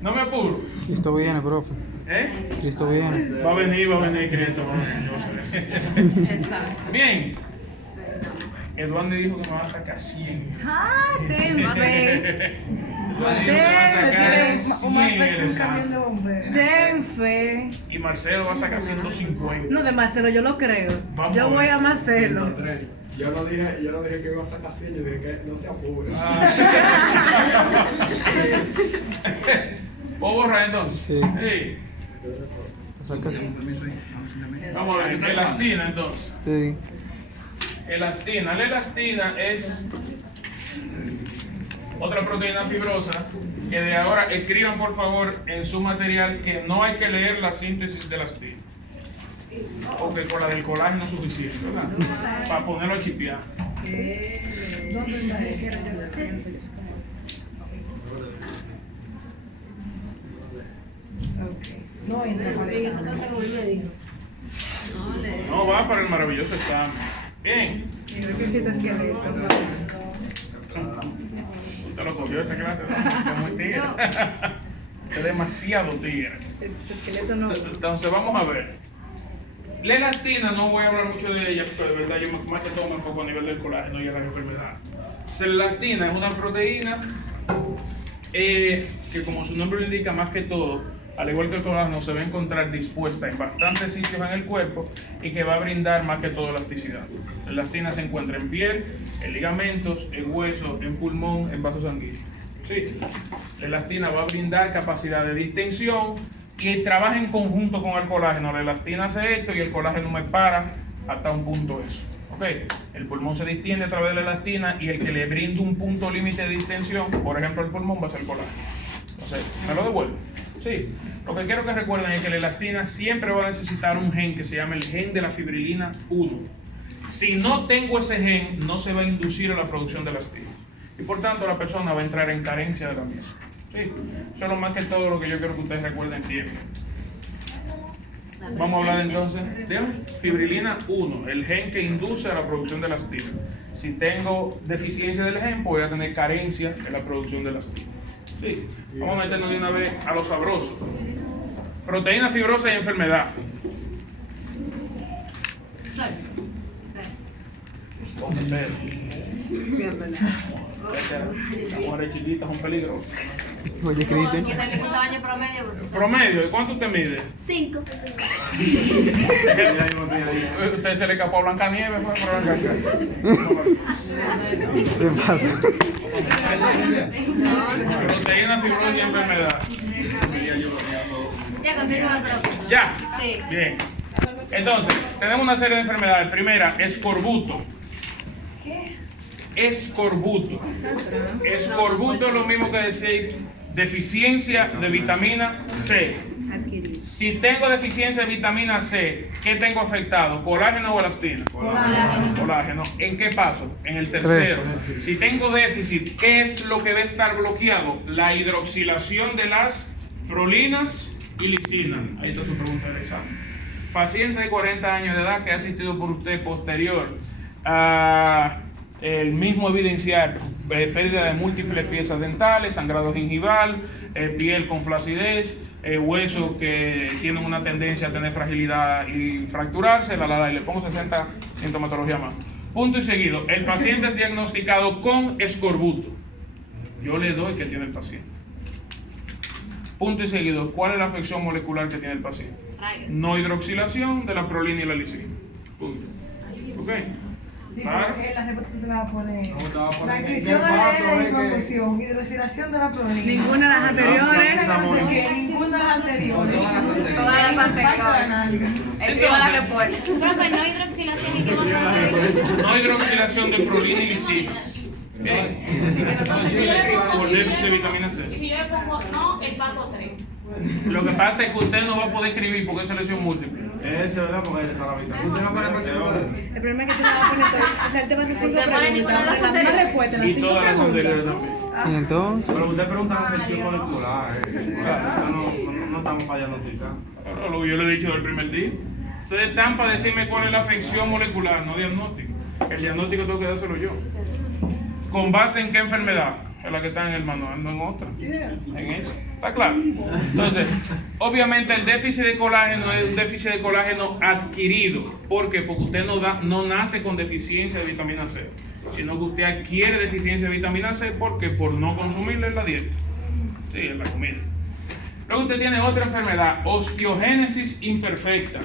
No me apuro. Cristo viene, profe. Cristo viene. Va a venir Cristo. Va a venir. Exacto. Bien. Eduardo dijo que me va a sacar 100. Ah, ten fe. Eduardo dijo que me va a sacar 100. Ten fe. Y Marcelo va a sacar 150. No, de Marcelo yo lo creo. Vamos Yo a voy ver. a Marcelo. 103. Yo no dije que iba a sacar 100, yo dije que no se apure. ¿Puedo borrar entonces? Sí. Sí. Saca así. Vamos a ver, elastina entonces. Sí. Elastina. La elastina es otra proteína fibrosa que de ahora escriban por favor en su material que no hay que leer la síntesis de elastina. Porque con la del colágeno es suficiente, ¿verdad? Para ponerlo a chipear. No entra para Esa eso. cosa como el médico. No, le. No va para el maravilloso examen. Bien. Requisito esqueleto. Usted lo cogió esa clase, ¿no? Es muy tigre. Es demasiado tigre. Este esqueleto no. Entonces vamos a ver. La elastina, no voy a hablar mucho de ella, pero de verdad yo más que todo me enfoco a nivel del colágeno y a las enfermedades. La elastina es una proteína que, como su nombre lo indica, más que todo, al igual que el colágeno, se va a encontrar dispuesta en bastantes sitios en el cuerpo y que va a brindar más que todo elasticidad. La elastina se encuentra en piel, en ligamentos, en hueso, en pulmón, en vasos sanguíneos. Sí. La elastina va a brindar capacidad de distensión y trabaja en conjunto con el colágeno. La elastina hace esto y el colágeno me para hasta un punto eso. ¿Okay? El pulmón se distiende a través de la elastina y el que le brinda un punto límite de distensión, por ejemplo el pulmón, va a ser el colágeno. Entonces, ¿me lo devuelvo? Sí. Lo que quiero que recuerden es que la elastina siempre va a necesitar un gen que se llama el gen de la fibrilina 1. Si no tengo ese gen, no se va a inducir a la producción de elastina. Y por tanto, la persona va a entrar en carencia de la misma. Sí. Eso es lo más que todo lo que yo quiero que ustedes recuerden siempre. Vamos a hablar entonces de fibrilina 1, el gen que induce a la producción de elastina. Si tengo deficiencia del gen, voy a tener carencia en la producción de elastina. Sí. Vamos a meternos de una vez a lo sabroso. Proteína fibrosa y enfermedad. Soy. Ponte pelo. Siempre. La mujer chiquita es un peligro. Oye, Cristian. ¿Qué tal ningún tamaño promedio? Profesor? Promedio, ¿de cuánto usted mide? 5. Usted se le escapó a Blancanieves, fue por Blancanieves. ¿Qué pasa? Proteína fibrosa y enfermedad. Ya continúa, profe. Ya. Sí. Bien. Entonces, tenemos una serie de enfermedades. Primera, escorbuto. Escorbuto. Escorbuto es lo mismo que decir deficiencia de vitamina C. Si tengo deficiencia de vitamina C, ¿qué tengo afectado? ¿Colágeno o elastina? Colágeno. ¿En qué paso? En el tercero. Si tengo déficit, ¿qué es lo que va a estar bloqueado? La hidroxilación de las prolinas y lisina. Ahí está su pregunta del examen. Paciente de 40 años de edad que ha asistido por usted posterior a el mismo evidenciar pérdida de múltiples piezas dentales, sangrado gingival, piel con flacidez, huesos que tienen una tendencia a tener fragilidad y fracturarse, y le pongo 60 sintomatología más. Punto y seguido, el paciente es diagnosticado con escorbuto. Yo le doy que tiene el paciente. Punto y seguido, ¿cuál es la afección molecular que tiene el paciente? Rayos. No hidroxilación de la prolina y la lisina. Punto. ¿Ok? Sí, Claro. porque la respuesta te la va a poner. No, te va a poner La en inscripción el paso, ADN de que- información, hidroxilación de la proteína. Ninguna de las anteriores. No sé qué, ninguna de las anteriores. Todas las El impacto de la nalga. Escriba la respuesta. Profe, no hidroxilación y qué más falta. No hidroxilación de prolina y lisinas. Bien. Por déficit de vitamina Y C. si yo le pongo no, el paso 3. Lo que pasa es que usted no va a poder escribir porque es selección múltiple. Eso, ¿verdad? Porque ahí está la vitamina. Usted no para El problema es que tú no vas a poner todo. O sea, él te va a hacer cinco Usted pone preguntas. ninguna de las La misma anteriores. respuesta, las Y cinco todas las anteriores preguntas. también. Y entonces, Pero usted pregunta la afección molecular. No estamos para diagnosticar. Ahora, lo que yo le he dicho del primer día. Ustedes están para decirme cuál es la afección molecular, no diagnóstico. El diagnóstico tengo que dárselo yo. ¿Con base en qué enfermedad? Es la que está en el manual, no en otra. En eso. ¿Está claro? Entonces, obviamente el déficit de colágeno es un déficit de colágeno adquirido. ¿Por qué? Porque usted no nace con deficiencia de vitamina C, sino que usted adquiere deficiencia de vitamina C porque por no consumirla en la dieta. Sí, en la comida. Luego usted tiene otra enfermedad, osteogénesis imperfecta.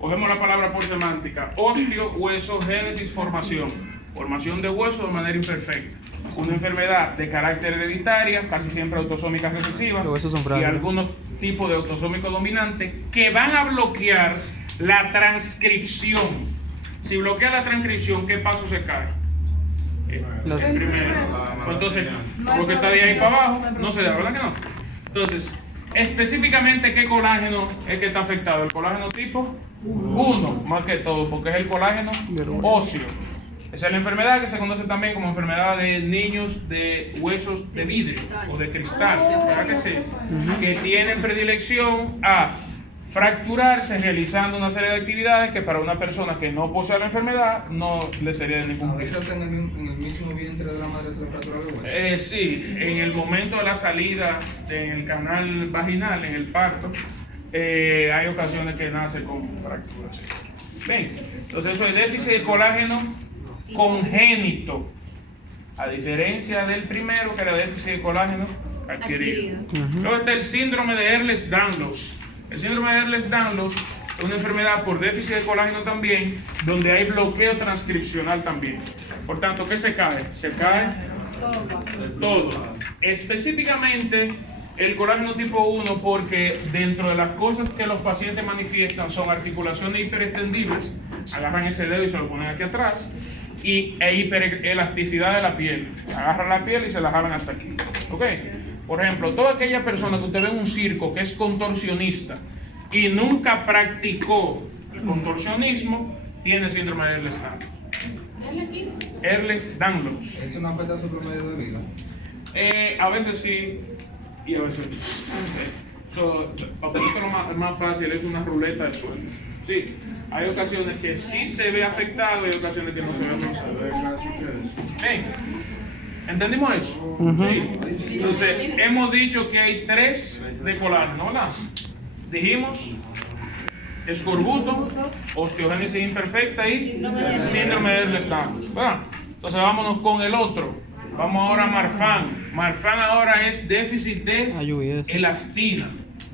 Cogemos la palabra por semántica. Osteo, hueso, génesis, formación. Formación de hueso de manera imperfecta. Una enfermedad de carácter hereditaria, casi siempre autosómica recesiva, Los huesos son y frágiles. algunos tipos de autosómico dominante que van a bloquear la transcripción. Si bloquea la transcripción, ¿qué paso se cae? Las- El primero. Pues entonces, lo que está de ahí para abajo, no se da, ¿verdad que no? Entonces, específicamente, ¿qué colágeno es que está afectado? El colágeno tipo 1, más que todo, porque es el colágeno óseo. Esa es la enfermedad que se conoce también como enfermedad de niños de huesos de vidrio o de cristal, ¿verdad que sí? Que tienen predilección a fracturarse realizando una serie de actividades que para una persona que no posee la enfermedad no le sería de ningún A veces uso. hasta en el mismo vientre de la madre se le fractura el hueso. Sí, en el momento de la salida del canal vaginal, en el parto, hay ocasiones que nace con fracturas. Bien, entonces eso es déficit de colágeno congénito, a diferencia del primero que era déficit de colágeno adquirido. Luego está el síndrome de Ehlers-Danlos. El síndrome de Ehlers-Danlos es una enfermedad por déficit de colágeno también, donde hay bloqueo transcripcional también. Por tanto, ¿qué se cae? Se cae todo. Específicamente el colágeno tipo 1, porque dentro de las cosas que los pacientes manifiestan son articulaciones hiperextendibles, agarran ese dedo y se lo ponen aquí atrás, y hiperelasticidad de la piel, agarran la piel y se la jalan hasta aquí. ¿Ok? Por ejemplo, toda aquella persona que usted ve en un circo que es contorsionista y nunca practicó el contorsionismo, tiene síndrome de Ehlers-Danlos. Ehlers-Danlos. ¿Eso no afecta a su promedio de vida? A veces sí y a veces no. Para ponértelo más fácil, es una ruleta de sueldo. Sí, hay ocasiones que sí se ve afectado y hay ocasiones que no se ve afectado. Bien, ¿entendimos eso? Sí. Entonces, hemos dicho que hay 3 de colágeno, ¿verdad? Dijimos escorbuto, osteogénesis imperfecta y síndrome de Ehlers-Danlos, ¿verdad? Entonces vámonos con el otro. Vamos ahora a Marfan. Marfan ahora es déficit de elastina.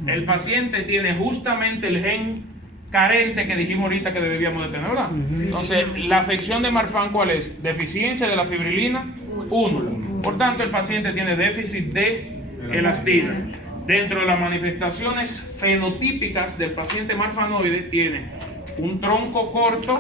El paciente tiene justamente el gen carente que dijimos ahorita que debíamos de tener, ¿verdad? Entonces, la afección de Marfan, ¿cuál es? Deficiencia de la fibrilina 1. Por tanto, el paciente tiene déficit de elastina. Dentro de las manifestaciones fenotípicas del paciente marfanoide tiene un tronco corto,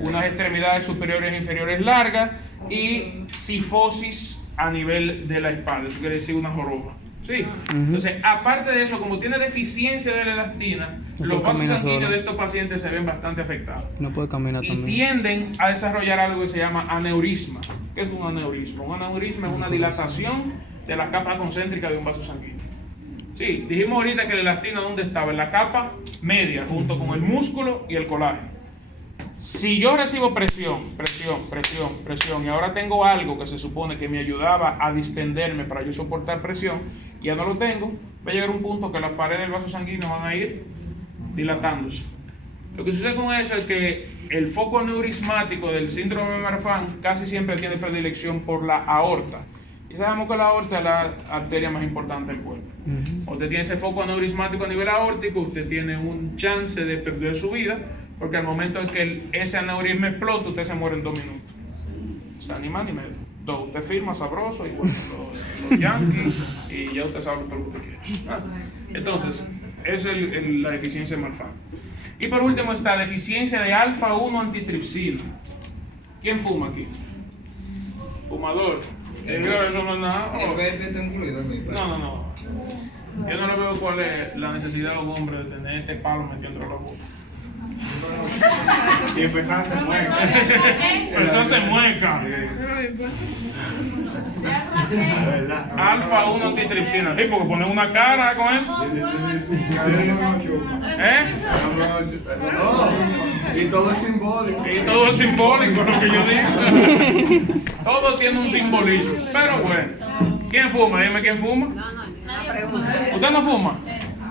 unas extremidades superiores e inferiores largas y cifosis a nivel de la espalda. Eso quiere decir una joroba. Sí. Entonces, aparte de eso, como tiene deficiencia de la elastina, los vasos sanguíneos de estos pacientes se ven bastante afectados. No puede caminar Y también. tienden a desarrollar algo que se llama aneurisma. ¿Qué es un aneurisma? Un aneurisma es una dilatación de la capa concéntrica de un vaso sanguíneo. Sí, dijimos ahorita que la elastina, ¿dónde estaba? En la capa media, junto con el músculo y el colágeno. Si yo recibo presión, y ahora tengo algo que se supone que me ayudaba a distenderme para yo soportar presión, y ya no lo tengo, va a llegar un punto que las paredes del vaso sanguíneo van a ir dilatándose. Lo que sucede con eso es que el foco aneurismático del síndrome de Marfan casi siempre tiene predilección por la aorta. Y sabemos que la aorta es la arteria más importante del cuerpo. Usted tiene ese foco aneurismático a nivel aórtico, usted tiene un chance de perder su vida, porque al momento en que ese aneurisma explota, usted se muere en 2 minutos. O sea, ni más ni menos. Dos, usted firma sabroso y bueno, los Yankees y ya usted sabe todo lo que usted quiere. Ah, entonces, esa es la deficiencia de Marfan. Y por último está deficiencia de alfa-1 antitripsina. ¿Quién fuma aquí? Fumador. Eso no es nada. El BP está incluido en mi país. No. Yo no le veo cuál es la necesidad de un hombre de tener este palo metido entre los boca. Y empezar a hacer mueca. Eso hace mueca. Alfa-1 antitripsina. Sí, porque poner una cara con eso. Y todo es simbólico. Y todo es simbólico, lo que yo digo. Todo tiene un simbolismo. Pero bueno, ¿quién fuma? Dime quién fuma. ¿Usted no fuma?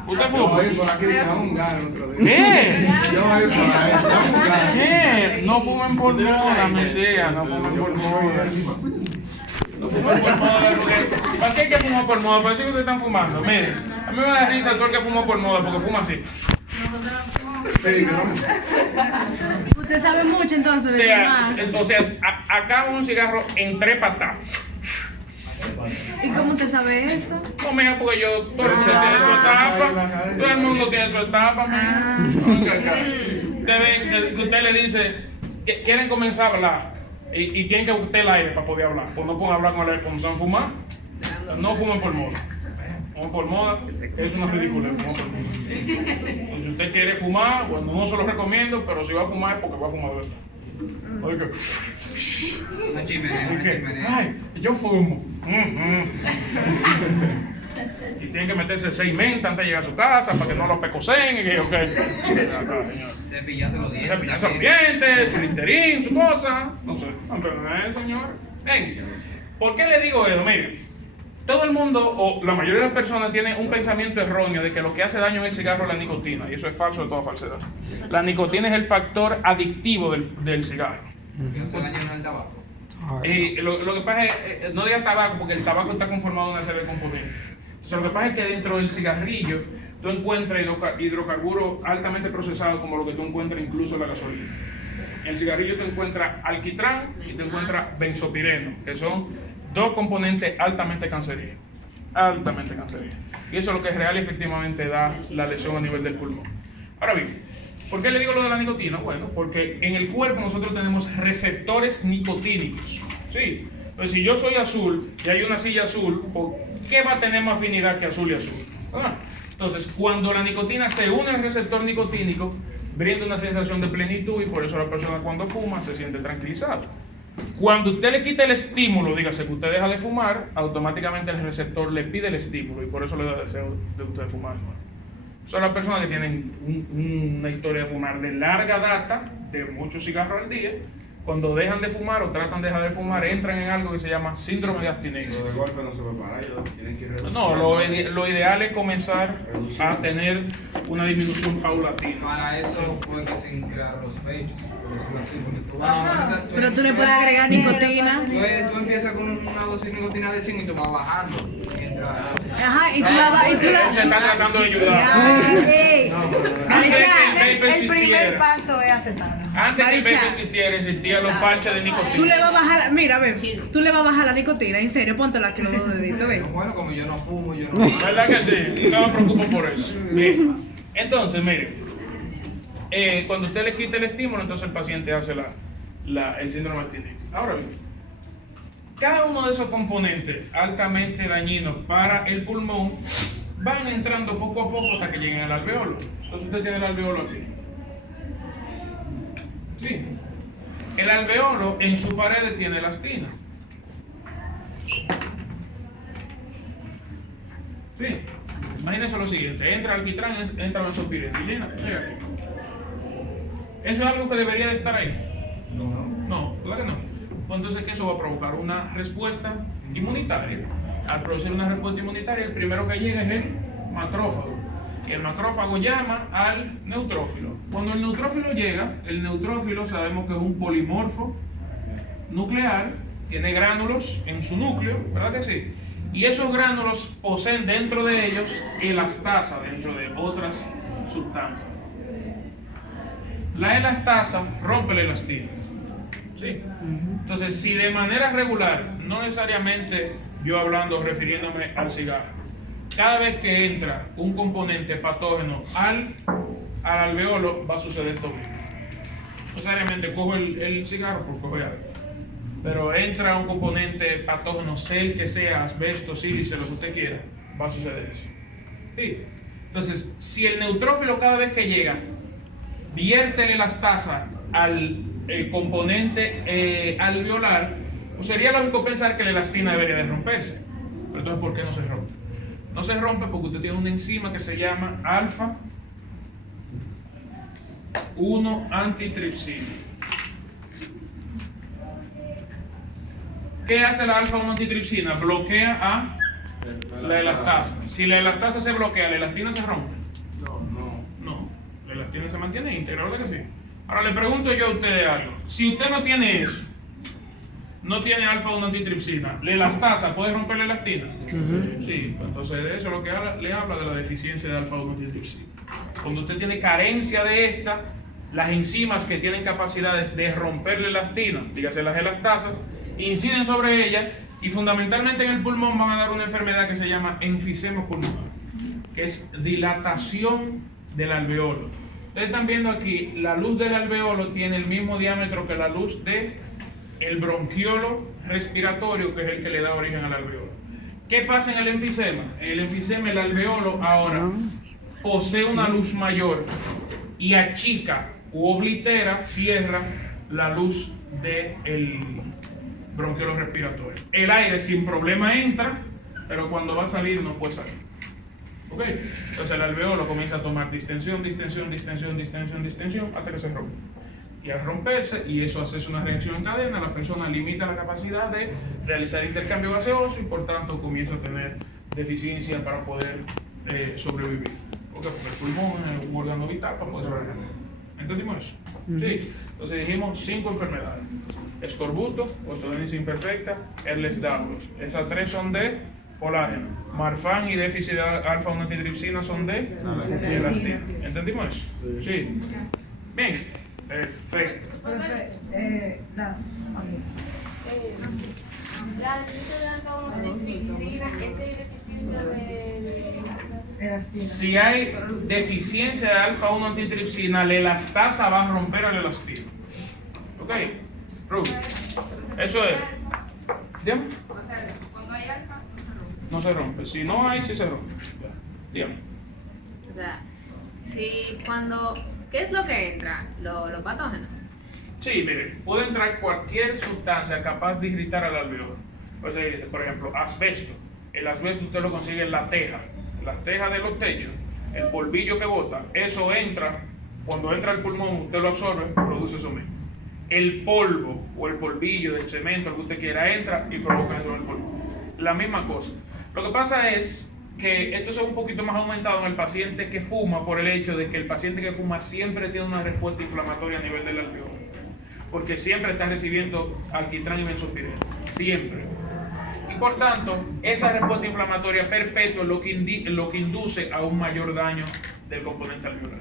¿Usted Yo fuma? voy por aquí y dejamos un gano el otro día. ¿Qué? Yo voy por ahí, dejamos un gano. ¿Qué? No fumen por moda, Mesías, no fumen por moda. No fumen por moda, porque ¿para qué hay que fumar por moda? Para decir que ustedes están fumando. Miren, a mí me da risa todo el que fuma por moda, porque fuma así. Sí, no. Usted sabe mucho entonces de fumar. O sea, acaba un cigarro en 3 patadas. ¿Y cómo usted sabe eso? No, mija, porque yo, todo el mundo tiene su etapa. Todo el mundo tiene su etapa, mija. Usted ve que usted le dice, que quieren comenzar a hablar y tienen que usted el aire para poder hablar. Pues no pueden hablar con el aire, comenzar a fumar. No fumen por moda. Fumen por moda, es una ridícula. Fumen por moda. Y si usted quiere fumar, bueno, no se lo recomiendo, pero si va a fumar es porque va a fumar de verdad. Oiga. Una chimenea. Ay, yo fumo. Y tienen que meterse 6 mentas antes de llegar a su casa para que no los pecocen y que ok. Cepillarse los dientes. Cepillarse los dientes, su linterín, su cosa. No sé, señor. Ven, ¿por qué le digo eso? Miren, todo el mundo, o la mayoría de las personas, tienen un pensamiento erróneo de que lo que hace daño en el cigarro es la nicotina, y eso es falso de toda falsedad. La nicotina es el factor adictivo del cigarro. No se daña en el tabaco. Lo que pasa es, no diga tabaco, porque el tabaco está conformado de una serie de componentes. Entonces, lo que pasa es que dentro del cigarrillo tú encuentras hidrocarburos altamente procesados, como lo que tú encuentras incluso en la gasolina. En el cigarrillo tú encuentras alquitrán y tú encuentras benzopireno, que son 2 componentes altamente cancerígenos. Altamente cancerígenos. Y eso es lo que real y efectivamente da la lesión a nivel del pulmón. Ahora bien, ¿por qué le digo lo de la nicotina? Bueno, porque en el cuerpo nosotros tenemos receptores nicotínicos. ¿Sí? Entonces, si yo soy azul y hay una silla azul, ¿por qué va a tener más afinidad que azul y azul? ¿Ah? Entonces, cuando la nicotina se une al receptor nicotínico, brinda una sensación de plenitud y por eso la persona cuando fuma se siente tranquilizada. Cuando usted le quita el estímulo, dígase que usted deja de fumar, automáticamente el receptor le pide el estímulo y por eso le da deseo de usted fumar. Son las personas que tienen una historia de fumar de larga data, de muchos cigarros al día. Cuando dejan de fumar o tratan de dejar de fumar, entran en algo que se llama síndrome de abstinencia. Pero de golpe no se va a parar, ellos tienen que reducir. No, lo ideal es comenzar a tener una disminución paulatina. Para eso fue que se crearon los vapes. Pero tú le puedes agregar nicotina. Tú empiezas con una dosis de nicotina de 5 y tú vas bajando. Ajá, y tú la vas. Se está tratando de ayudar. Antes que el vape El primer existiera, paso es aceptar. antes que el vape Maricha. existían los parches de nicotina. Tú le vas a bajar, mira, ve, tú le vas a bajar la nicotina, en serio, póntela aquí los 2 deditos, ve. Bueno, como yo no fumo, yo no. ¿Verdad que sí? No me preocupo por eso. Bien. Entonces, mire, cuando usted le quita el estímulo, entonces el paciente hace el síndrome de abstinencia. Ahora bien, cada uno de esos componentes altamente dañinos para el pulmón van entrando poco a poco hasta que lleguen al alveolo. Entonces usted tiene el alveolo aquí. Sí. El alveolo en su pared tiene elastina. Sí. Imagínense lo siguiente, entra alquitrán, entra benzopireno y llega aquí. ¿Eso es algo que debería de estar ahí? No, ¿verdad que no? Pues entonces, ¿qué eso va a provocar? Una respuesta inmunitaria. Al producir una respuesta inmunitaria, el primero que llega es el macrófago. Y el macrófago llama al neutrófilo. Cuando el neutrófilo llega, el neutrófilo sabemos que es un polimorfo nuclear, tiene gránulos en su núcleo, ¿verdad que sí? Y esos gránulos poseen dentro de ellos elastasa, dentro de otras sustancias. La elastasa rompe la elastina. Sí. Entonces, si de manera regular, no necesariamente yo hablando, refiriéndome al cigarro, cada vez que entra un componente patógeno al alveolo, va a suceder esto mismo. No necesariamente cojo el cigarro por coger algo, pero entra un componente patógeno, sea el que sea, asbesto, sílice, lo que usted quiera, va a suceder eso. Sí. Entonces, si el neutrófilo cada vez que llega, vierte la elastasa al componente alveolar, pues sería lógico pensar que la elastina debería de romperse. Pero entonces, ¿por qué no se rompe? No se rompe porque usted tiene una enzima que se llama alfa 1 antitripsina. ¿Qué hace la alfa 1 antitripsina? Bloquea a la elastasa. Si la elastasa se bloquea, ¿la elastina se rompe? No, la elastina se mantiene íntegra, ¿verdad que sí? Ahora le pregunto yo a ustedes algo. Si usted no tiene eso, no tiene alfa 1 antitripsina, ¿la elastasa puede romper la elastina? Sí, entonces de eso es lo que le habla de la deficiencia de alfa 1 antitripsina. Cuando usted tiene carencia de esta, las enzimas que tienen capacidades de romper la elastina, dígase las elastasas, inciden sobre ella y fundamentalmente en el pulmón van a dar una enfermedad que se llama enfisema pulmonar, que es dilatación del alveolo. Ustedes están viendo aquí, la luz del alveolo tiene el mismo diámetro que la luz del bronquiolo respiratorio, que es el que le da origen al alveolo. ¿Qué pasa en el enfisema? En el enfisema el alveolo ahora posee una luz mayor y achica u oblitera, cierra la luz del bronquiolo respiratorio. El aire sin problema entra, pero cuando va a salir no puede salir. ¿Ok? Entonces el alveolo comienza a tomar distensión, hasta que se rompe. Y al romperse, y eso hace una reacción en cadena, la persona limita la capacidad de realizar intercambio gaseoso y por tanto comienza a tener deficiencia para poder sobrevivir. ¿Ok? Porque el pulmón es un órgano vital para poder sobrevivir. ¿Entendimos eso? Sí. Entonces dijimos 5 enfermedades: escorbuto, osteogénesis imperfecta, Ehlers-Danlos. Esas 3 son de colágeno. Marfan y déficit de alfa 1 antitripsina son de elastina. ¿Entendimos eso? Sí. Bien. Perfecto. La deficiencia de alfa 1 antitripsina es deficiencia de... Si hay deficiencia de alfa 1 antitripsina, la elastasa va a romper la elastina. ¿Ok? Eso es. Dígame. O sea, cuando hay alfa, No se rompe. Si no hay, sí se rompe. Dígame. o sea, si cuando... ¿Qué es lo que entra? Los patógenos. Sí, mire, puede entrar cualquier sustancia capaz de irritar al alveolo. Por ejemplo, asbesto. El asbesto usted lo consigue en la teja. Las tejas de los techos, el polvillo que bota, eso entra, cuando entra al pulmón, usted lo absorbe, produce eso mismo. El polvo o el polvillo del cemento, lo que usted quiera, entra y provoca dentro del pulmón. La misma cosa. Lo que pasa es que esto es un poquito más aumentado en el paciente que fuma, por el hecho de que el paciente que fuma siempre tiene una respuesta inflamatoria a nivel del alveolo, porque siempre está recibiendo alquitrán y benzopireno, siempre. Y por tanto, esa respuesta inflamatoria perpetua es lo que induce a un mayor daño del componente alveolar.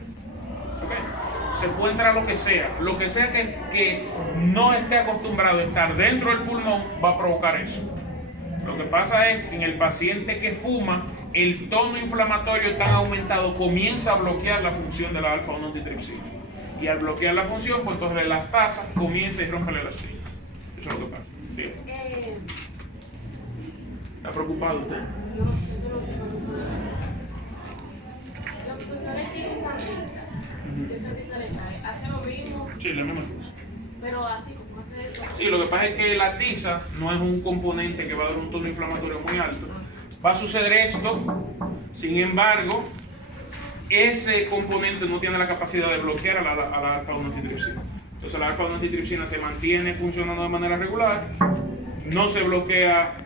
¿Okay? Se puede entrar lo que sea que no esté acostumbrado a estar dentro del pulmón, va a provocar eso. Lo que pasa es que en el paciente que fuma, el tono inflamatorio tan aumentado comienza a bloquear la función de la alfa 1 antitripsina. Y al bloquear la función, pues entonces la elastasa comienza y rompe la elastina. Eso es lo que pasa. Bien. ¿Está preocupado usted? Yo no sé cómo. Los profesores que usan esa hace lo mismo, Sí, la misma cosa. pero así como hace eso. Sí, lo que pasa es que la tiza no es un componente que va a dar un tono inflamatorio muy alto. Va a suceder esto, sin embargo, ese componente no tiene la capacidad de bloquear a la alfa 1 antitripsina. Entonces la alfa 1 antitripsina se mantiene funcionando de manera regular, no se bloquea,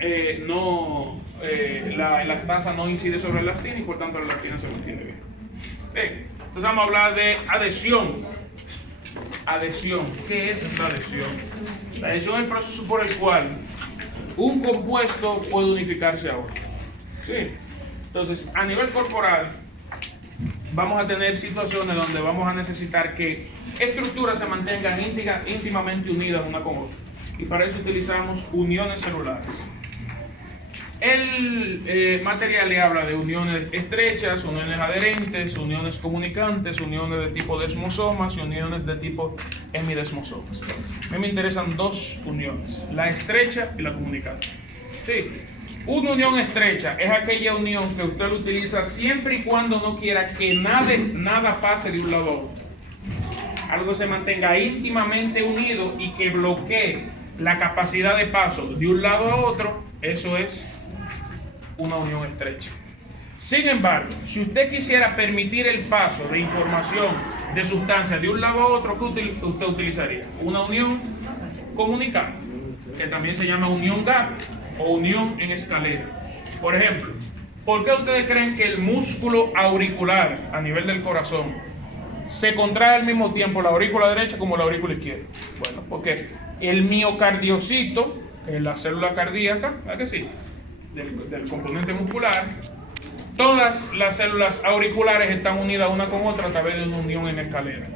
la elastasa no incide sobre la elastina y por tanto la elastina se mantiene bien. Bien, entonces vamos a hablar de adhesión. Adhesión. ¿Qué es la adhesión? La adhesión es el proceso por el cual un compuesto puede unificarse a otro. ¿Sí? Entonces, a nivel corporal, vamos a tener situaciones donde vamos a necesitar que estructuras se mantengan íntimamente unidas una con otra. Y para eso utilizamos uniones celulares. El material le habla de uniones estrechas, uniones adherentes, uniones comunicantes, uniones de tipo desmosomas y uniones de tipo hemidesmosomas. A mí me interesan dos uniones, la estrecha y la comunicante. Sí. Una unión estrecha es aquella unión que usted lo utiliza siempre y cuando no quiera que nada pase de un lado a otro. Algo que se mantenga íntimamente unido y que bloquee la capacidad de paso de un lado a otro, eso es una unión estrecha. Sin embargo, si usted quisiera permitir el paso de información, de sustancias de un lado a otro, ¿qué usted utilizaría? Una unión comunicante, que también se llama unión gap o unión en escalera. Por ejemplo, ¿por qué ustedes creen que el músculo auricular a nivel del corazón se contrae al mismo tiempo la aurícula derecha como la aurícula izquierda? Bueno, porque el miocardiocito, que es la célula cardíaca, ¿verdad que sí? Del componente muscular, todas las células auriculares están unidas una con otra a través de una unión en escalera.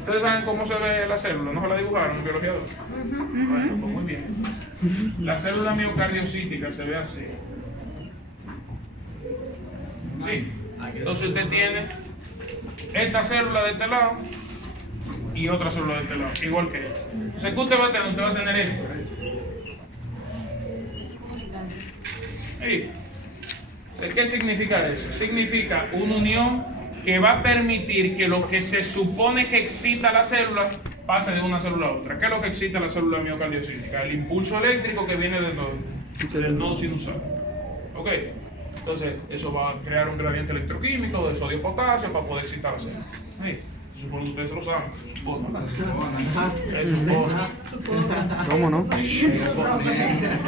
¿Ustedes saben cómo se ve la célula? ¿No se la dibujaron en biología 2? Bueno, pues muy bien. La célula miocardiocítica se ve así. Sí. Entonces usted tiene esta célula de este lado y otra célula de este lado, igual que esta. Entonces, ¿qué usted va a tener? Usted va a tener esto. Sí. ¿Qué significa eso? Significa una unión que va a permitir que lo que se supone que excita la célula pase de una célula a otra. ¿Qué es lo que excita la célula miocardiocítica? El impulso eléctrico que viene del nodo sinusal. ¿Ok? Entonces, eso va a crear un gradiente electroquímico de sodio-potasio para poder excitar la célula. ¿Sí? Supongo que ustedes lo saben. Supongo. ¿Cómo no?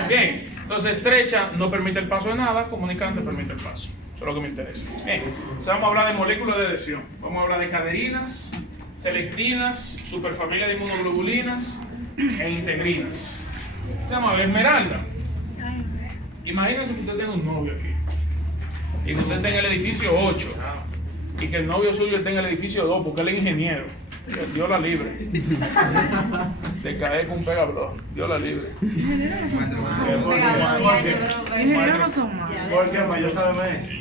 Bien, entonces estrecha no permite el paso de nada, comunicante permite el paso. Eso es lo que me interesa. Bien, entonces vamos a hablar de moléculas de adhesión. Vamos a hablar de caderinas, selectinas, superfamilia de inmunoglobulinas e integrinas. Vamos a ver esmeralda. Imagínense que usted tenga un novio aquí y que usted esté en el edificio 8 y que el novio suyo esté en el edificio 2 porque él es ingeniero. Dios la libre de caer con un pegablón. Dios la libre. Ingenieros no son malos. ¿Por qué? Para yo saberme eso.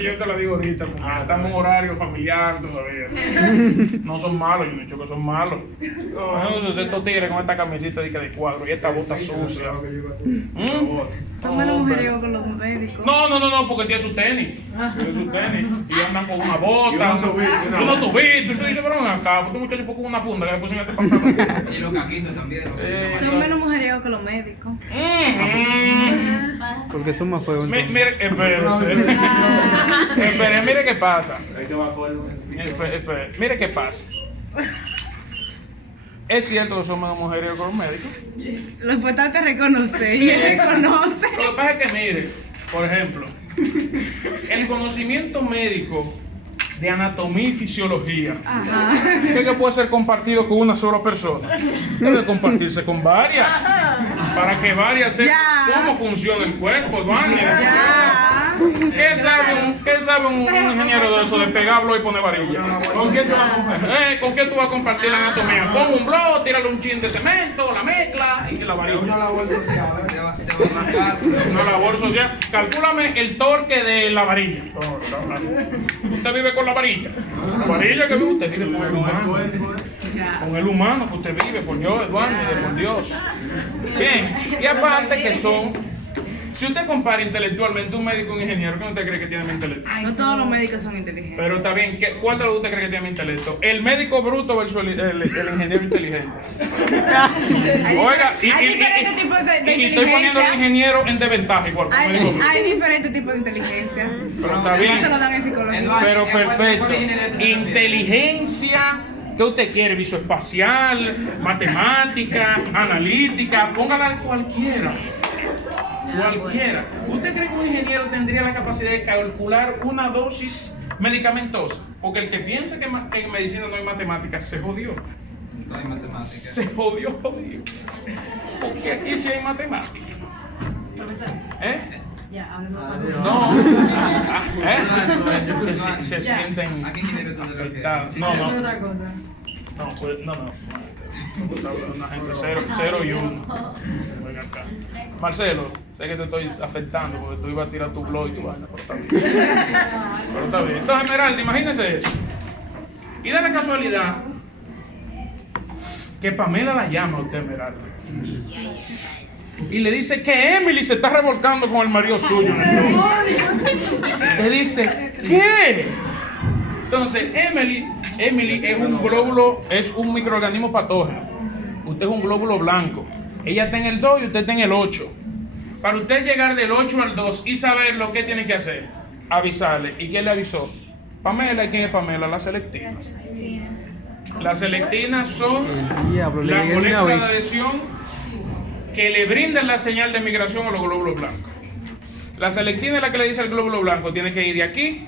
Yo te lo digo ahorita porque estamos en horario familiar todavía. No son malos, yo no he dicho que son malos. De estos tigres con esta camisita de cuadro y esta bota sucia. Son menos mujeriegos con los médicos. No, porque tiene su tenis. Tiene su tenis. Y andan con una bota. Unos tubitos. Y tú dices, pero ven acá, este muchacho fue con una funda que le pusieron este pantalón. Y los caquitos también. Son menos mujeriegos que los médicos. Porque son más fuegos. Mire, espérese. Espere, mire qué pasa. Mire qué pasa. Es cierto que son menos mujeres que los médicos. Lo importante es reconocer. Y él reconoce. Lo que pasa es que, mire, por ejemplo, el conocimiento médico de anatomía y fisiología, que puede ser compartido con una sola persona, debe compartirse con varias, para que varias sepan cómo funciona el cuerpo, ¿Qué sabe un ingeniero de eso, de pegarlo y poner varilla? ¿Con quién tú vas a compartir la anatomía? Pon un blog, tírale un chin de cemento, la mezcla y la varilla. Una labor social. Una labor social. Calcúlame el torque de la varilla. Usted vive con la varilla. La varilla que vive usted vive con el humano. Con el humano que usted vive, por Dios, Eduardo, por Dios. Bien, y aparte que son... Si usted compara intelectualmente un médico y un ingeniero, ¿qué usted cree que tiene más intelecto? No todos los médicos son inteligentes. Pero está bien, ¿cuál de los usted cree que tiene más intelecto? ¿El médico bruto versus el ingeniero inteligente? Oiga, hay diferentes tipos de inteligencia. Y estoy poniendo al ingeniero en desventaja igual. Hay diferentes tipos de inteligencia. Pero está bien. Eso lo dan en psicología. Pero perfecto. Inteligencia. ¿Qué usted quiere? Visoespacial, matemática, analítica, póngala cualquiera. Cualquiera. ¿Usted cree que un ingeniero tendría la capacidad de calcular una dosis medicamentosa? Porque el que piensa que en medicina no hay matemáticas se jodió. No hay matemáticas. Se jodió. Porque aquí sí hay matemáticas. Profesor. ¿Eh? Ya, hablemos. No. Se sienten afectados. No. No, pues, no. Una gente 0 y 1. Ven acá. Marcelo, sé que te estoy afectando porque tú ibas a tirar tu blog y tu vaina, pero está bien. Pero está bien. Entonces, Esmeralda, imagínese eso. Y da la casualidad que Pamela la llama a usted, Esmeralda. Y le dice que Emily se está revolcando con el marido suyo. Le dice, ¿qué? Entonces, Emily es un glóbulo, es un microorganismo patógeno. Usted es un glóbulo blanco. Ella está en el 2 y usted está en el 8. Para usted llegar del 8 al 2 y saber lo que tiene que hacer, avisarle. ¿Y quién le avisó? Pamela. ¿Y quién es Pamela? Las selectinas. Las selectinas son las moléculas de adhesión que le brindan la señal de migración a los glóbulos blancos. La selectina es la que le dice al glóbulo blanco, tiene que ir de aquí